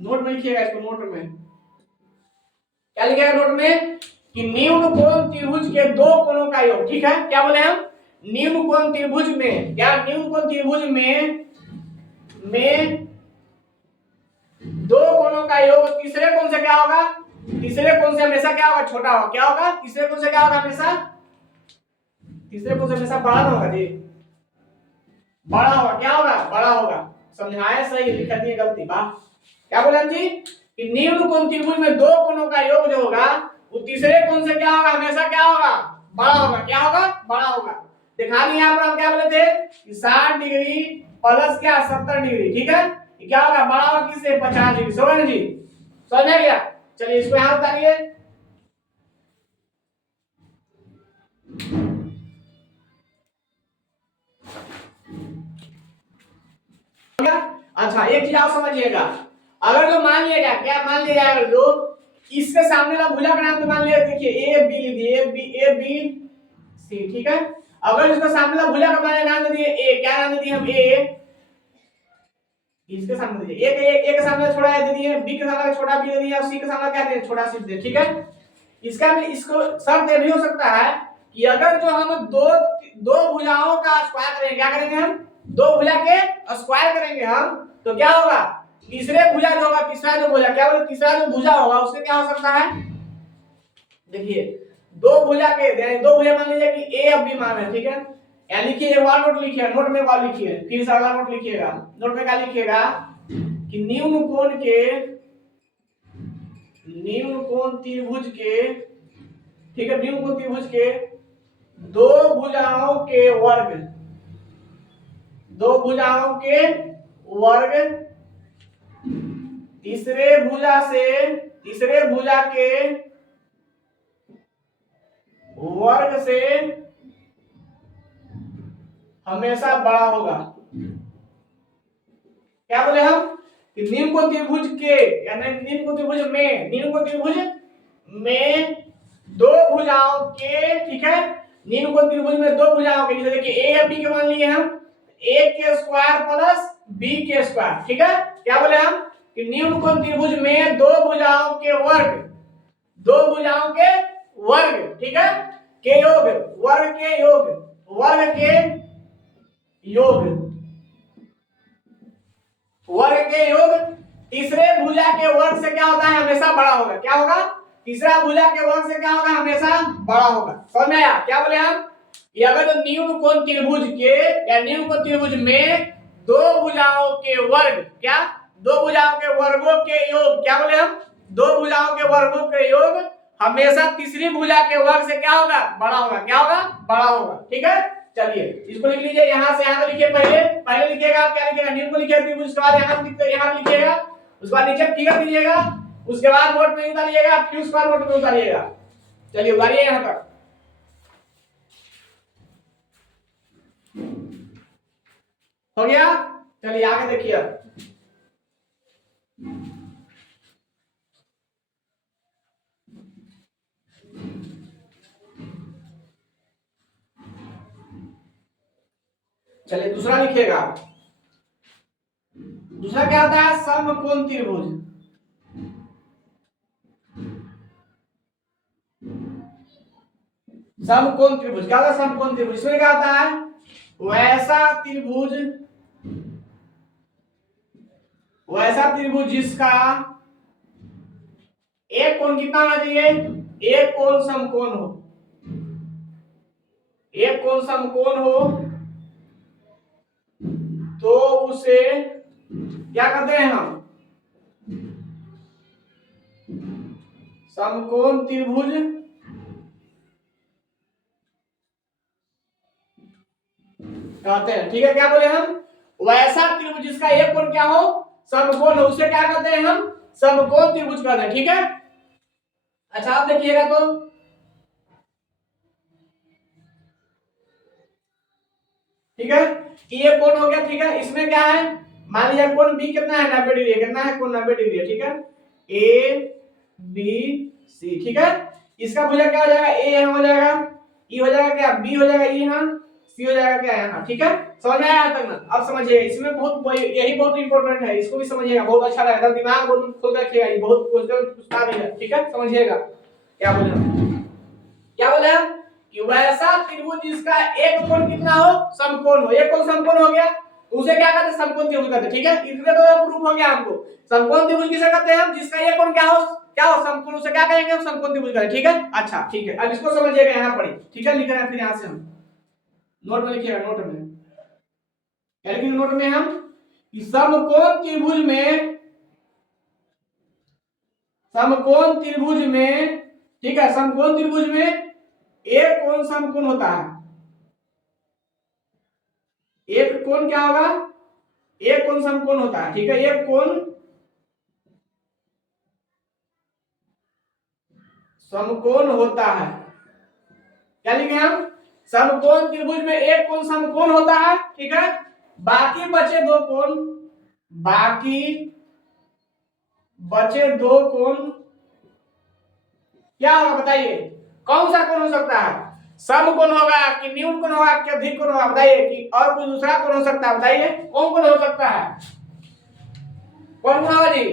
नोट में लिखिएगा इसको, नोट में क्या लिखेगा, नोट में कि न्यून कोण त्रिभुज के दो कोणों का योग। ठीक है, क्या बोले हम, न्यून कोण त्रिभुज में, क्या न्यून कोण त्रिभुज में दो कोणों का योग तीसरे कोण से क्या होगा, तीसरे कोण से हमेशा क्या होगा, छोटा होगा। क्या होगा, तीसरे कोण से क्या होगा, हमेशा तीसरे कोण से हमेशा बड़ा होगा जी, बड़ा होगा, क्या होगा, बड़ा होगा। समझाए सही, लिखा दिए गलती बा। क्या बोले हम जी कि न्यून कोण त्रिभुज में दो कोणों का योग जो होगा वो तीसरे कोण से क्या होगा, हमेशा क्या होगा, बड़ा होगा। क्या होगा, बड़ा होगा। दिखा दिए यहाँ पर हम क्या बोले थे कि 60 डिग्री प्लस क्या 70 डिग्री। ठीक है, क्या होगा, बड़ा होगा किससे, 50 डिग्री। समझ गए जी, समझ में गया। चलिए इसको यहाँ उतारिए, अच्छा एक चीज आप समझिएगा, अगर जो मान लिया गया, क्या मान लिया गया, अगर जो इसके सामने वाला भुजा का नाम तो मान लिया, देखिए ए बी लीजिए, ए बी सी। ठीक है, अगर इसके सामने वाला भुजा का मान नाम दे दिए ए, क्या नाम दे दिए हम, ए, इसके सामने दे दिए ए के सामने छोटा ए दे दिए, बी के सामने छोटा बी दे दिया, और सी के सामने क्या दे, छोटा सी दे। ठीक है, इसका भी इसको शर्त ये भी हो सकता है कि अगर जो हम दो भुजाओं का स्क्वायर करेंगे, क्या करेंगे हम, दो भुजा के स्क्वायर करेंगे हम, तो क्या होगा, तीसरे भुजा जो होगा, तीसरा जो भुजा, क्या बोले, तीसरा जो भुजा होगा उससे क्या हो सकता है, देखिए दो भुजा के, यानी दो भुजा मान लीजिए कि ए और बी मान रहे हैं। ठीक है, यानी लिखिए, एक बार नोट लिखिए, नोट में बार लिखिए, फिर से अगला नोट लिखिएगा। नोट में क्या लिखिएगा कि न्यून कोण त्रिभुज के, ठीक है, न्यून कोण त्रिभुज के दो भुजाओं के वर्ग, दो भुजाओं के वर्ग तीसरे भुजा के वर्ग से हमेशा बड़ा होगा। क्या बोले हम कि न्यून कोण त्रिभुज के, यानी न्यून कोण त्रिभुज में दो भुजाओं के, ठीक है, निम्न कोण त्रिभुज में दो भुजाओं के, जैसे देखिए ए और बी के मान लिए हम a के स्क्वायर प्लस b के स्क्वायर, ठीक है। क्या बोले हम कि निम्न कोण त्रिभुज में दो भुजाओं के वर्ग, दो भुजाओं के वर्ग, ठीक है, के योग, वर्ग के योग, वर्ग के योग, वर्ग के योग तीसरे भुजा के वर्ग से क्या होता है, हमेशा बड़ा होगा। क्या होगा, तीसरा भुजा के वर्ग से क्या होगा, हमेशा बड़ा होगा। समझ में आया? क्या बोले हम कि अगर तो निम्न कोण त्रिभुज के या निम्न कोण त्रिभुज में दो भुजाओं के वर्ग, क्या, दो भुजाओं के वर्गों के योग, क्या बोले हम, दो भुजाओं के वर्गों के योग हमेशा तीसरी भुजा के वर्ग से क्या होगा, बड़ा होगा। क्या होगा, बड़ा होगा, ठीक है। चलिए इसको लिख लीजिए, यहां से यहां लिखिए, पहले लिखिएगा, क्या लिखिएगा, निम्न को लिखिए त्रिभुज, उसके बाद यहां लिखिएगा, उसके बाद नीचे फिगर दीजिएगा, उसके बाद नोट में उतारिएगा, फिर उसके बाद नोट में उतारिएगा। चलिए उतारिए यहां तक, हो गया। चलिए आगे देखिए, चलिए दूसरा लिखिएगा। दूसरा क्या होता है, समकोण त्रिभुज। समकोण त्रिभुज क्या होता है, समकोण त्रिभुज, इसमें क्या होता है, वैसा त्रिभुज जिसका एक कोण कितना होना चाहिए, एक कोण समकोण हो, एक कोण समकोण हो तो उसे क्या कहते हैं हम, समकोण त्रिभुज कहते हैं, ठीक है। क्या बोले हम, वैसा त्रिभुज जिसका एक कोण क्या हो, समकोण हो, उसे क्या कहते हैं हम, समकोण त्रिभुज कहते हैं, ठीक है। अच्छा आप देखिएगा तो ठीक है, ये कोण हो गया, ठीक है। इसमें क्या है, मान लीजिए कोण बी कितना है, 90 डिग्री, कितना है, कोण 90 डिग्री है, ठीक है, ए बी सी, ठीक है। इसका भुजा क्या हो जाएगा, ए यहां हो जाएगा, ई हो जाएगा, क्या बी हो जाएगा, ई यहां, सी हो जाएगा, क्या यहां, ठीक है। समझ में आया तक ना? अब समझिए, इसमें बहुत यही बहुत इंपॉर्टेंट है, इसको भी समझिएगा, बहुत अच्छा लगेगा, दिमाग बहुत खोल के रखिएगा, ये बहुत क्वेश्चन पूछता भी है, ठीक है। समझिएगा क्या बोले हम, क्या बोले हम कि वैसा त्रिभुज जिसका एक कोण कितना हो, समकोण हो, एक कोण समकोण हो गया, उसे क्या कहते हैं, समकोण त्रिभुज कहते हैं, ठीक है। इसमें तो प्रूफ हो गया हमको, समकोण त्रिभुज किसे कहते हैं हम, जिसका एक कोण क्या हो समकोण, उसे क्या कहेंगे हम, समकोण त्रिभुज कहेंगे, ठीक है। अच्छा ठीक है, अब इसको समझिएगा, यहां पढ़िए, ठीक है, लिख रहे हैं, फिर यहां से हम नोट में लिखिएगा, नोट में क्या लिखेंगे, नोट में हम कि समकोण त्रिभुज में, समकोण त्रिभुज में, ठीक है, समकोण त्रिभुज में एक कोण समकोण होता है, एक कोण क्या होगा, एक कोण समकोण होता है, ठीक है, एक कोण समकोण होता है। क्या लिखे हम, समकोण त्रिभुज में एक कोण समकोण होता है, ठीक है। बाकी बचे दो कोण, बाकी बचे दो कोण क्या होगा बताइए, कौन सा कोण हो सकता है, समकोण होगा कि न्यून कोण होगा कि अधिक कोण होगा, बताइए, कि और कोई दूसरा कोण हो सकता है, बताइए कौन कोण हो सकता है, कौन कोण होगा जी,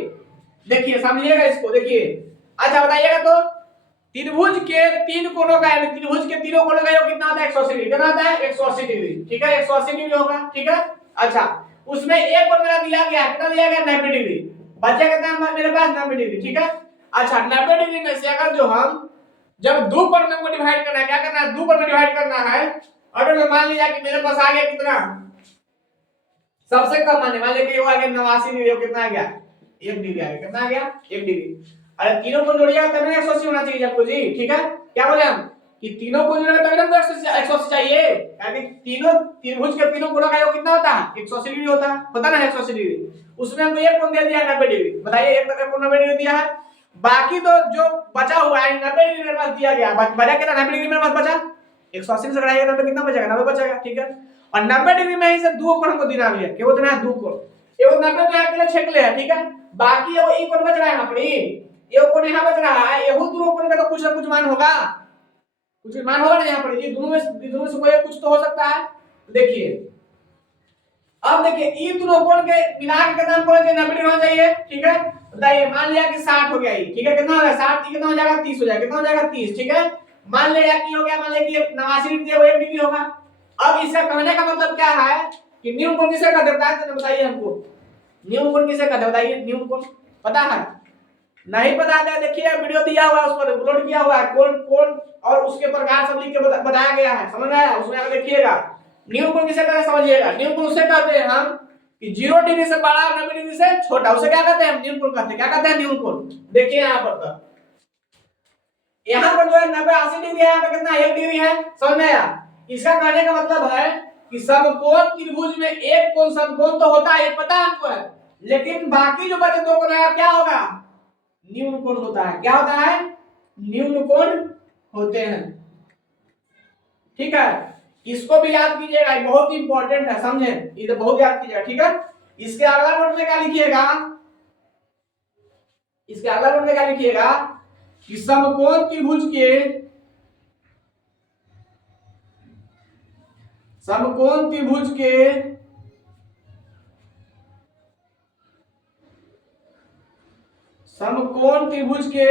देखिए समझिएगा इसको, देखिए। अच्छा बताइएगा तो त्रिभुज के तीन कोणों का, त्रिभुज के तीनों कोणों का योग कितना होता है, 180 डिग्री, कितना होता है, 180 डिग्री, ठीक है, 180 डिग्री होगा, ठीक है। अच्छा उसमें एक कोण मेरा दिया गया, कितना दिया गया, 90 डिग्री, बचा कितना मेरे पास, 90 डिग्री, ठीक है। अच्छा 90 डिग्री में से अगर जो हम जब दो कोण में को डिवाइड करना है, क्या करना है, दो कोण में डिवाइड करना है, अगर मैं मान लिया कि मेरे पास आ गया कितना, सबसे कम मान लिया कि वो आ गया 89 डिग्री, कितना आ गया, 1 डिग्री आ गया, कितना आ गया, 1 डिग्री। अरे तीनों को जोड़िएगा तब ना 180 होना चाहिए आपको जी, ठीक है। क्या बोले हम कि तीनों को जोड़ेंगे तब ना 180 चाहिए, यानी तीनों त्रिभुज के तीनों कोणों का योग कितना होता है, 180 डिग्री होता ना 180 डिग्री, उसमें हमको एक कोण दे दिया 90 डिग्री, बताइए एक कोण 90 डिग्री दिया है, बाकी तो जो बचा हुआ है 90 डिग्री मेरे पास दिया गया, बचा कितना, 90 डिग्री मेरे पास बचा, 180 से घटाइएगा तो कितना बचेगा, 90 बचेगा, ठीक है। और 90 डिग्री में ही से दो कोण हमको दिना है, क्या होता है, दो कोण, एगो 90 तो अकेले छेक ले, ठीक है, बाकी एगो ई कोण बच रहा है अपनी, ये कोण यहां बच रहा है, ये दोनों कोण का तो कुछ ना कुछ मान होगा, कुछ भी मान होगा ना यहाँ पर, ये दोनों में से कोई कुछ तो हो सकता है। देखिए अब देखिए इन दोनों कोण के मिला के कितना कोण के 90 डिग्री होना चाहिए, ठीक है। बताइए मान लिया कि 60 हो गया ये, ठीक है। कितना हो गया 60, कितना हो जाएगा 30 हो जाएगा, कितना हो जाएगा 30, ठीक है। मान लिया कि हो गया, मान लिया कि 89 डिग्री वो 1 डिग्री होगा। अब इसका कहने का मतलब क्या है कि न्यून कोण किसे कहते हैं, तो बताइए हमको न्यून कोण किसे कहते हैं, बताइए न्यून कोण पता है? नहीं पता है देखिए वीडियो दिया हुआ है, उस पर अपलोड किया हुआ है, कौन कौन और उसके प्रकार सब लिख के बताया गया है, समझ में आया? उसमें आगे देखिएगा न्यून कोण किसे कहते हैं समझिएगा। न्यून कोण उसे कहते हैं हम कि 0 डिग्री से बड़ा और 90 डिग्री से छोटा, उसे क्या कहते हैं हम न्यून कोण कहते हैं। क्या कहते हैं न्यून कोण? देखिए यहाँ पर तो यहाँ पर जो है 90 80 डिग्री है, यहाँ पे कितना 1 डिग्री है, समझ में आया? इसका कहने का मतलब है कि समकोण त्रिभुज में एक कोण समकोण तो होता है, पता है हमको है, लेकिन बाकी जो बचे दो कोण है क्या होगा, न्यून कोण होता है। क्या होता है? न्यून कोण होते हैं, ठीक है। इसको भी याद कीजिएगा, ये बहुत ही इंपॉर्टेंट है, समझे? ये तो बहुत याद कीजिएगा, ठीक है। इसके अगला नोट में क्या लिखिएगा, इसके अगला नोट में क्या लिखिएगा कि समकोण त्रिभुज के समकोण त्रिभुज के समकोण त्रिभुज के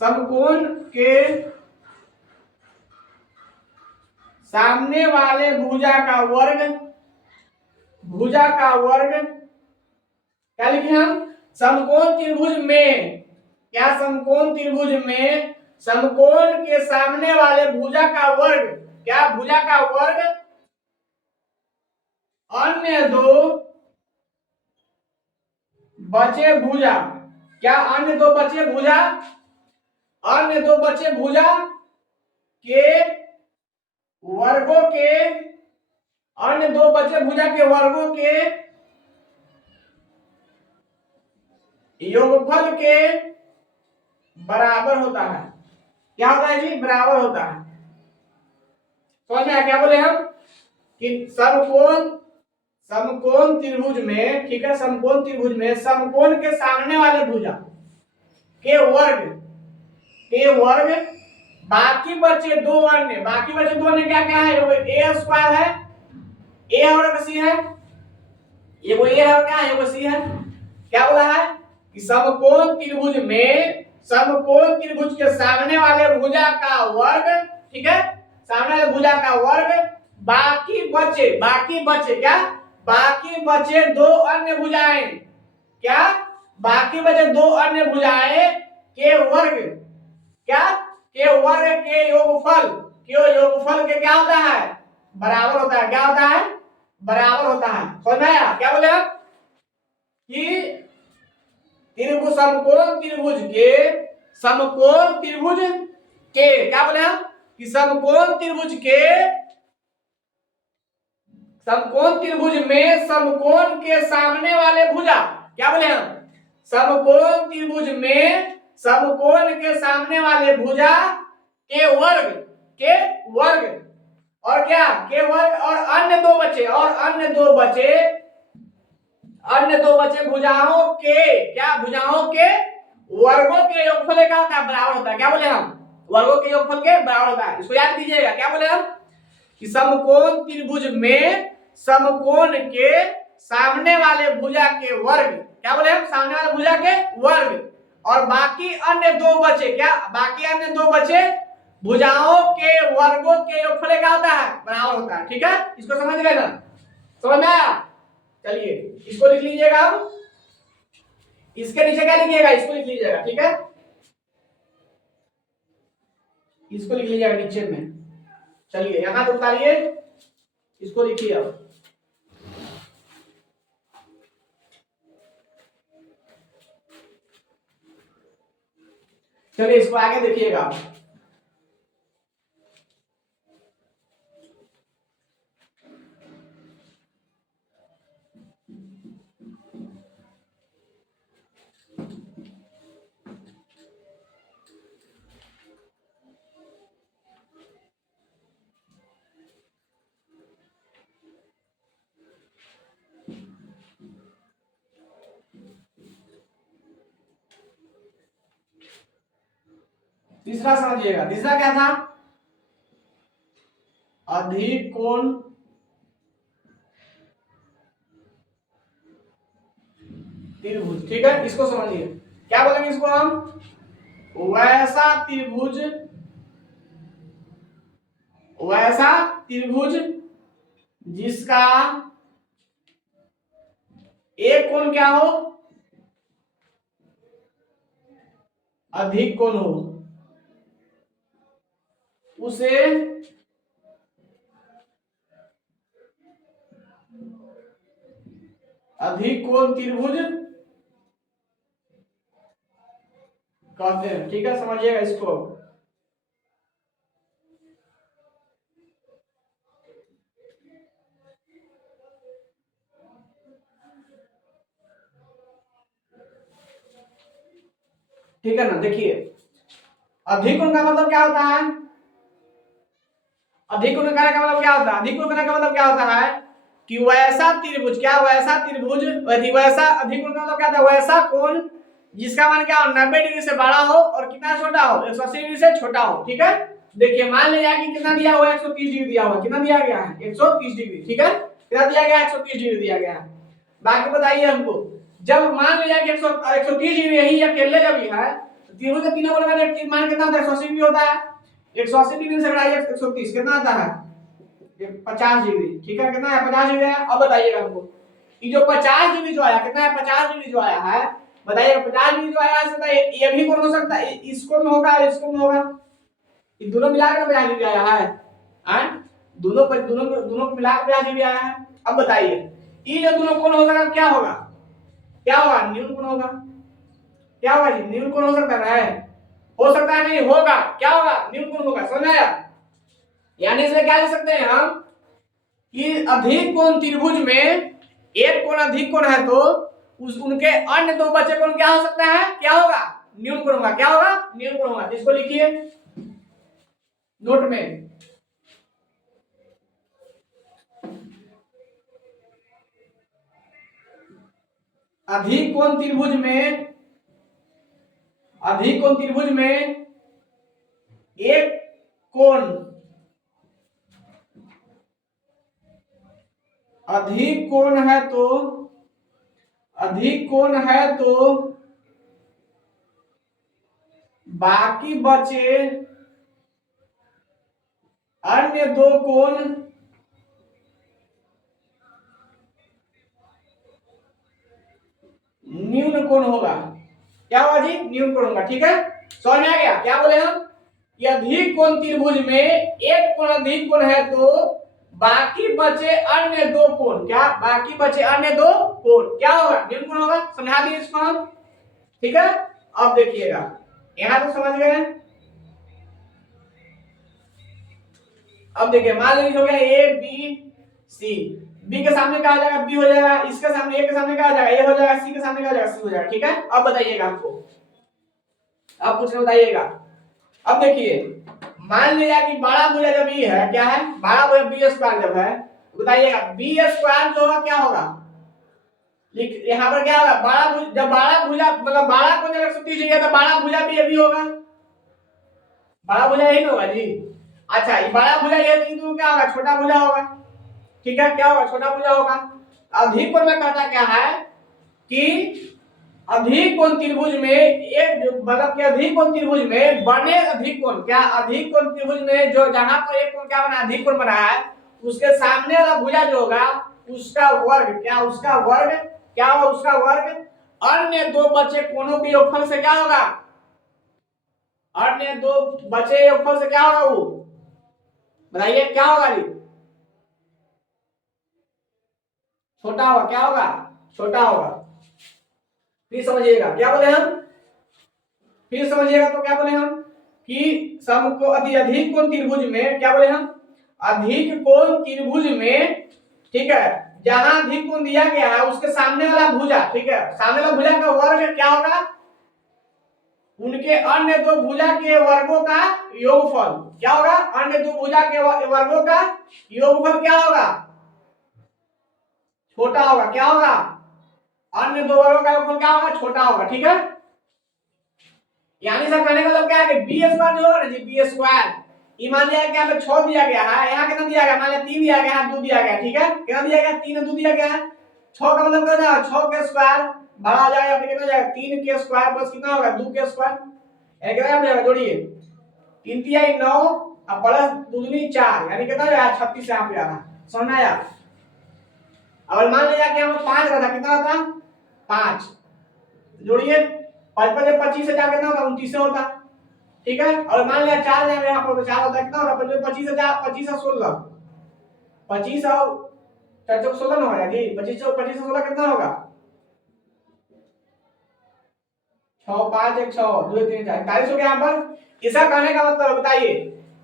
समकोण के सामने वाले भुजा का वर्ग क्या लिखे हम, समकोण त्रिभुज में, क्या समकोण त्रिभुज में समकोण के सामने वाले भुजा का वर्ग, क्या भुजा का वर्ग अन्य दो बचे भुजा, क्या अन्य दो बचे भुजा, अन्य दो बचे भुजा के वर्गों के, अन्य दो बचे भुजा के वर्गों के योगफल के बराबर होता है। क्या होता है जी? बराबर होता है। समझ में आया क्या बोले हम कि समकोण त्रिभुज में, ठीक है, समकोण त्रिभुज में समकोण के सामने वाले भुजा के वर्ग बाकी बचे दो अन्य, क्या क्या है, ए स्क्वायर है, ए और सी है, ये वो ए है और क्या है, ये वो सी है। क्या बोला है कि समकोण त्रिभुज के सामने वाले भुजा का वर्ग, ठीक है, सामने वाले भुजा का वर्ग बाकी बचे क्या, बाकी बचे दो अन्य भुजाएं, क्या बाकी बचे दो अन्य भुजाएं के वर्ग, क्या के वर्ग के योगफल के क्या होता है, बराबर होता है। क्या होता है? बराबर होता है। समझ में आया? क्या बोले हम कि समकोण त्रिभुज के क्या बोले हम कि समकोण त्रिभुज में समकोण के सामने वाले भुजा, क्या बोले हम, समकोण त्रिभुज में समकोण के सामने वाले भुजा के वर्ग और क्या के वर्ग और अन्य दो बचे भुजाओं के, क्या भुजाओं के वर्गों के योगफल क्या होता है, बराबर होता है। क्या बोले हम, वर्गों के योगफल के बराबर होता है। इसको याद कीजिएगा। क्या बोले हम कि समकोण त्रिभुज में समकोण के सामने वाले भुजा के वर्ग, क्या बोले हम, सामने वाले भुजा के वर्ग और बाकी अन्य दो बचे, क्या बाकी अन्य दो बचे भुजाओं के वर्गों के योगफल क्या होता है, बराबर होता है। ठीक है, इसको समझ गए ना, समझ में आया? चलिए इसको लिख लीजिएगा। अब इसके नीचे क्या लिखिएगा, इसको लिख लीजिएगा, ठीक है, इसको लिख लीजिएगा नीचे में। चलिए यहां तो उतारिए, इसको लिखिए। अब चलिए इसको आगे देखिएगा। तीसरा समझिएगा, तीसरा क्या था? अधिक कोण त्रिभुज। ठीक है, इसको समझिए, क्या बोलेंगे इसको हम? वैसा त्रिभुज, वैसा त्रिभुज जिसका एक कोण क्या हो? अधिक कोण हो, उसे अधिक कोण त्रिभुज कहते हैं। ठीक है, समझिएगा इसको। ठीक है ना, देखिए अधिक कोण का मतलब क्या होता है? अधिक कोण का मतलब क्या होता है? अधिक कोण का मतलब क्या होता है कि वैसा त्रिभुज, क्या वैसा त्रिभुज, वैसा अधिक कोण का मतलब क्या होता है? वैसा कोण जिसका मान क्या हो, 90 डिग्री से बड़ा हो और कितना छोटा हो, 180 डिग्री से छोटा हो। ठीक है, देखिए मान लिया कि कितना दिया हुआ है, 130 डिग्री दिया हुआ, कितना दिया गया है, 130 डिग्री। ठीक है, कितना दिया गया है, 130 डिग्री दिया गया है। बाकी बताइए हमको, जब मान लिया कि 130 डिग्री यही अकेले जब ही है, त्रिभुज के तीनों कोण का मान कितना होता है, 180 डिग्री होता है। 180 डिग्री से घटाइए 130, कितना आता है? 50 डिग्री। ठीक है, कितना है, 50 डिग्री है। अब बताइएगा हमको, ये जो 50 डिग्री जो आया, कितना है, 50 डिग्री जो आया है, बताइएगा 50 डिग्री जो आया है, ये भी कोण हो सकता है, इसको में होगा, इसको में होगा, ये दोनों मिलाकर 50 डिग्री आया है। दोनों पर दोनों दोनों को मिलाकर 50 डिग्री आया है। अब बताइए ये जो दोनों कोण होगा क्या होगा? क्या होगा? न्यून कोण होगा। क्या होगा जी? न्यून कोण हो सकता है? हो सकता है नहीं, होगा। क्या होगा? न्यून कोण होगा। समझ आया? यानी इसमें क्या लिख सकते हैं हम कि अधिक कोण त्रिभुज में एक कोण अधिक कोण है तो उस उनके अन्य दो बचे कोण क्या हो सकता है? क्या होगा? न्यून कोण होगा। क्या होगा? न्यून कोण होगा। इसको लिखिए नोट में। अधिक कोण त्रिभुज में, अधिक कोण त्रिभुज में एक कोण, अधिक कोण है तो, अधिक कोण है तो बाकी बचे अन्य दो कोण न्यून कोण होगा। क्या होगा जी? न्यून कोण होगा। ठीक है, समझ में आ गया? क्या बोले हम कि अधिक कोण त्रिभुज में एक कोण अधिक कोण है तो बाकी बचे अन्य दो कोण, क्या बाकी बचे अन्य दो कोण क्या होगा? न्यून कोण होगा। समझा दिए इसको हम। ठीक है, अब देखिएगा यहां तो समझ गए। अब देखिए मान लीजिए हो गया ए बी सी, बी के सामने क्या आ जाएगा? बी हो जाएगा, इसके सामने ए के सामने क्या आ जाएगा? ए हो जाएगा, सी के सामने क्या आ जाएगा? सी हो जाएगा। ठीक है, अब बताइएगा हमको, अब कुछ बताइएगा। अब देखिए मान लिया कि बड़ा भुजा जब ये है, क्या है? बड़ा भुजा बी स्क्वायर जब है, बताइएगा बी स्क्वायर जो होगा क्या होगा? यहाँ पर क्या होगा? बड़ा भुजा, जब बड़ा भुजा मतलब बड़ा को जब 130 डिग्री है तो बड़ा भुजा भी ये भी होगा। बड़ा भुजा यही होगा जी। अच्छा, ये बड़ा भुजा ये तो क्या होगा? छोटा भुजा होगा। ठीक है, क्या होगा? छोटा भुजा होगा। अधिक कोण में कहता क्या है कि अधिक कोण त्रिभुज में एक जो मतलब कि अधिक कोण त्रिभुज में बने अधिक कोण, क्या अधिक कोण त्रिभुज में जो जहां पर एक कोण क्या बना, अधिक कोण बना है, उसके सामने वाला भुजा जो होगा उसका वर्ग, क्या उसका वर्ग, क्या होगा? उसका वर्ग अन्य दो बचे कोणों के योगफल से क्या होगा? अन्य दो बचे योगफल से क्या होगा? वो बताइए क्या होगा जी? छोटा होगा। क्या होगा? छोटा होगा। फिर समझिएगा क्या बोले हम, फिर समझिएगा तो क्या बोले हम कि समको अधिक कोण त्रिभुज में क्या बोले हम? अधिक कोण त्रिभुज में, ठीक है, जहां अधिक कोण दिया गया है उसके सामने वाला भुजा, ठीक है, सामने वाला भुजा का वर्ग क्या होगा? उनके अन्य दो भुजा के वर्गों का योगफल क्या होगा? अन्य दो भुजा के वर्गों का योगफल क्या होगा? छोटा होगा। क्या होगा? अन्य दो वर्गों का योगफल क्या होगा? छोटा होगा। ठीक है, यानी सर कहने का मतलब क्या है कि बी स्क्वायर जो है ना जी बी स्क्वायर, ये मान लिया कि यहाँ पे 6 दिया गया है, यहाँ कितना दिया गया, मान लिया 3 दिया गया है, 2 दिया गया, ठीक है, कितना दिया गया, 3 और 2 दिया गया है, 6 का मतलब क्या है, 6 के स्क्वायर बड़ा आ जाएगा, फिर कितना हो जाएगा 3 के स्क्वायर प्लस कितना होगा 2 के स्क्वायर, यानी कितना हो जाएगा, जोड़िए 3 तिहाई 9 और प्लस 2 दूनी 4, यानी कितना हो जाएगा 36 यहाँ पे आ रहा, समझ में आया। और मान लिया कि हम 5 रहा था, कितना होता 5, जोड़िए 5 5 25 हजार कितना होगा 29 होता, ठीक है। और मान लिया 4 यहाँ यहाँ पर 4 होता है, कितना होगा 25 हजार 25 और 16 25 और 4 4 16 ना होगा जी, 25 और 16 कितना होगा 6 5 1 6 2 3 4 41 हो गया। यहाँ पर इसका कहने का मतलब बताइए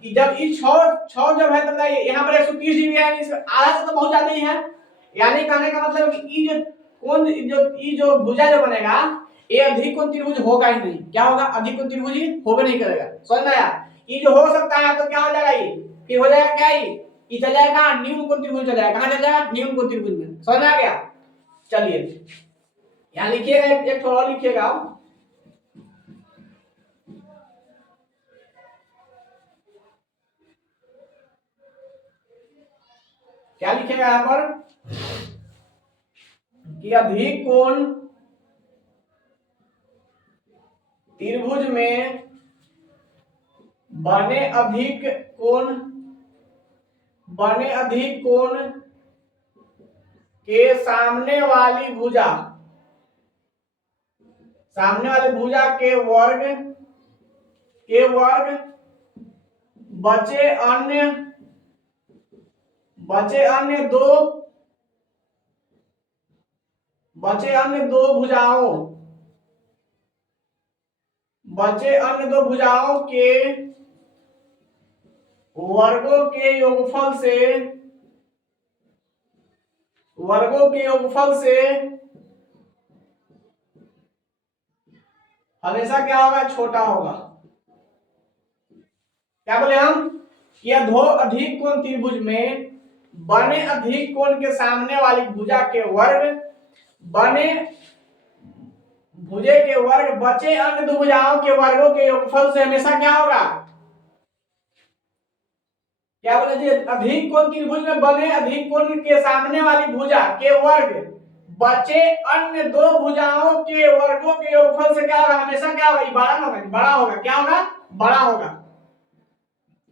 कि जब ये 6 जब है तो बताइए यहाँ पर 130 डिग्री है, इस आधा से तो बहुत ज्यादा ही है, यानी कहने का मतलब कि ये जो कोण जो भुजा जो बनेगा ये अधिक कोण त्रिभुज होगा ही नहीं, क्या होगा अधिक कोण त्रिभुज ही होगा नहीं करेगा, समझ में आया। ये जो हो सकता है तो क्या हो जाएगा, ये फिर हो जाएगा क्या, ये चल जाएगा न्यून कोण त्रिभुज, चल जाएगा कहां चल जाएगा न्यून कोण त्रिभुज में, समझ में आ गया। चलिए यहां लिखिएगा, एक थोड़ा लिखिएगा, क्या लिखेगा यहां पर कि अधिक कोण त्रिभुज में बने अधिक कोण के सामने वाली भुजा के वर्ग बचे अन्य दो भुजाओं के वर्गों के योगफल से हमेशा क्या होगा छोटा होगा। क्या बोले हम कि अधिक कोण त्रिभुज में बने अधिक कोण के सामने वाली भुजा के वर्ग बचे अन्य दो भुजाओं के वर्गों के योगफल से हमेशा क्या होगा, क्या बोले जी अधिक कोण त्रिभुज में बने अधिक कोण के सामने वाली भुजा के वर्ग बचे अन्य दो भुजाओं के वर्गों के योगफल से क्या होगा, हमेशा क्या होगा, बड़ा होगा, क्या होगा बड़ा होगा,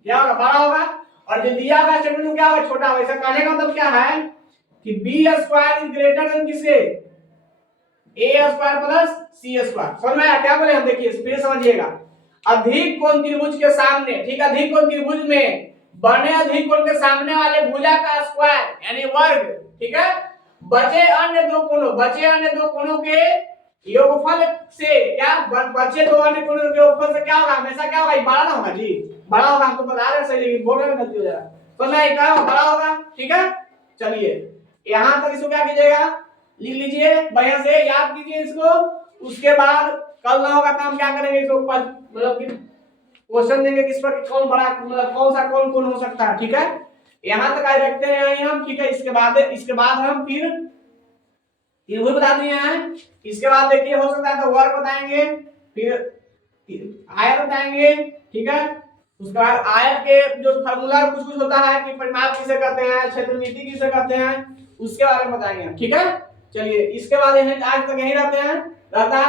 बड़ा होगा। और जो दिया हुआ स्टेटमेंट में क्या होगा छोटा होगा। ऐसा कहने का मतलब क्या है कि B square is greater than किसके A square plus C square, समझ में आया। क्या बोले हम, देखिए फिर समझिएगा, अधिक कोण त्रिभुज के सामने, ठीक है, अधिक कोण त्रिभुज में बने अधिक कोण के सामने वाले भुजा का स्क्वायर यानी वर्ग, ठीक है, बचे अन्य दो कोणों के योगफल से क्या बचे दो अन्य कोणों के योगफल से क्या होगा, हमेशा क्या होगा, बड़ा ना होगा जी, बड़ा होगा, हमको बता रहे हैं सही, लेकिन बोलने में गलती हो जाएगा, तो मैं क्या बड़ा होगा, ठीक है। चलिए यहां तक इसको क्या कीजिएगा, लिख लीजिए बढ़िया से, याद कीजिए इसको, उसके बाद कल ना होगा तो हम क्या करेंगे इसको मतलब कि क्वेश्चन देंगे किस पर कौन बड़ा मतलब कौन सा कौन हो सकता है, ठीक है। यहां तक आज रखते हैं हम, ठीक है। इसके बाद हम फिर त्रिभुज बता दिए हैं, इसके बाद देखिए हो सकता है तो वर्ग बताएंगे, फिर आयत बताएंगे, ठीक है। उसके बाद आयत के जो फार्मूला कुछ होता है कि परिमाप किसे कहते हैं, क्षेत्रमिति किसे कहते हैं, उसके बारे में बताएंगे, ठीक है। चलिए इसके बाद आज तक यही रहता है,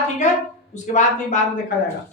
ठीक है। उसके बाद फिर बाद में देखा जाएगा।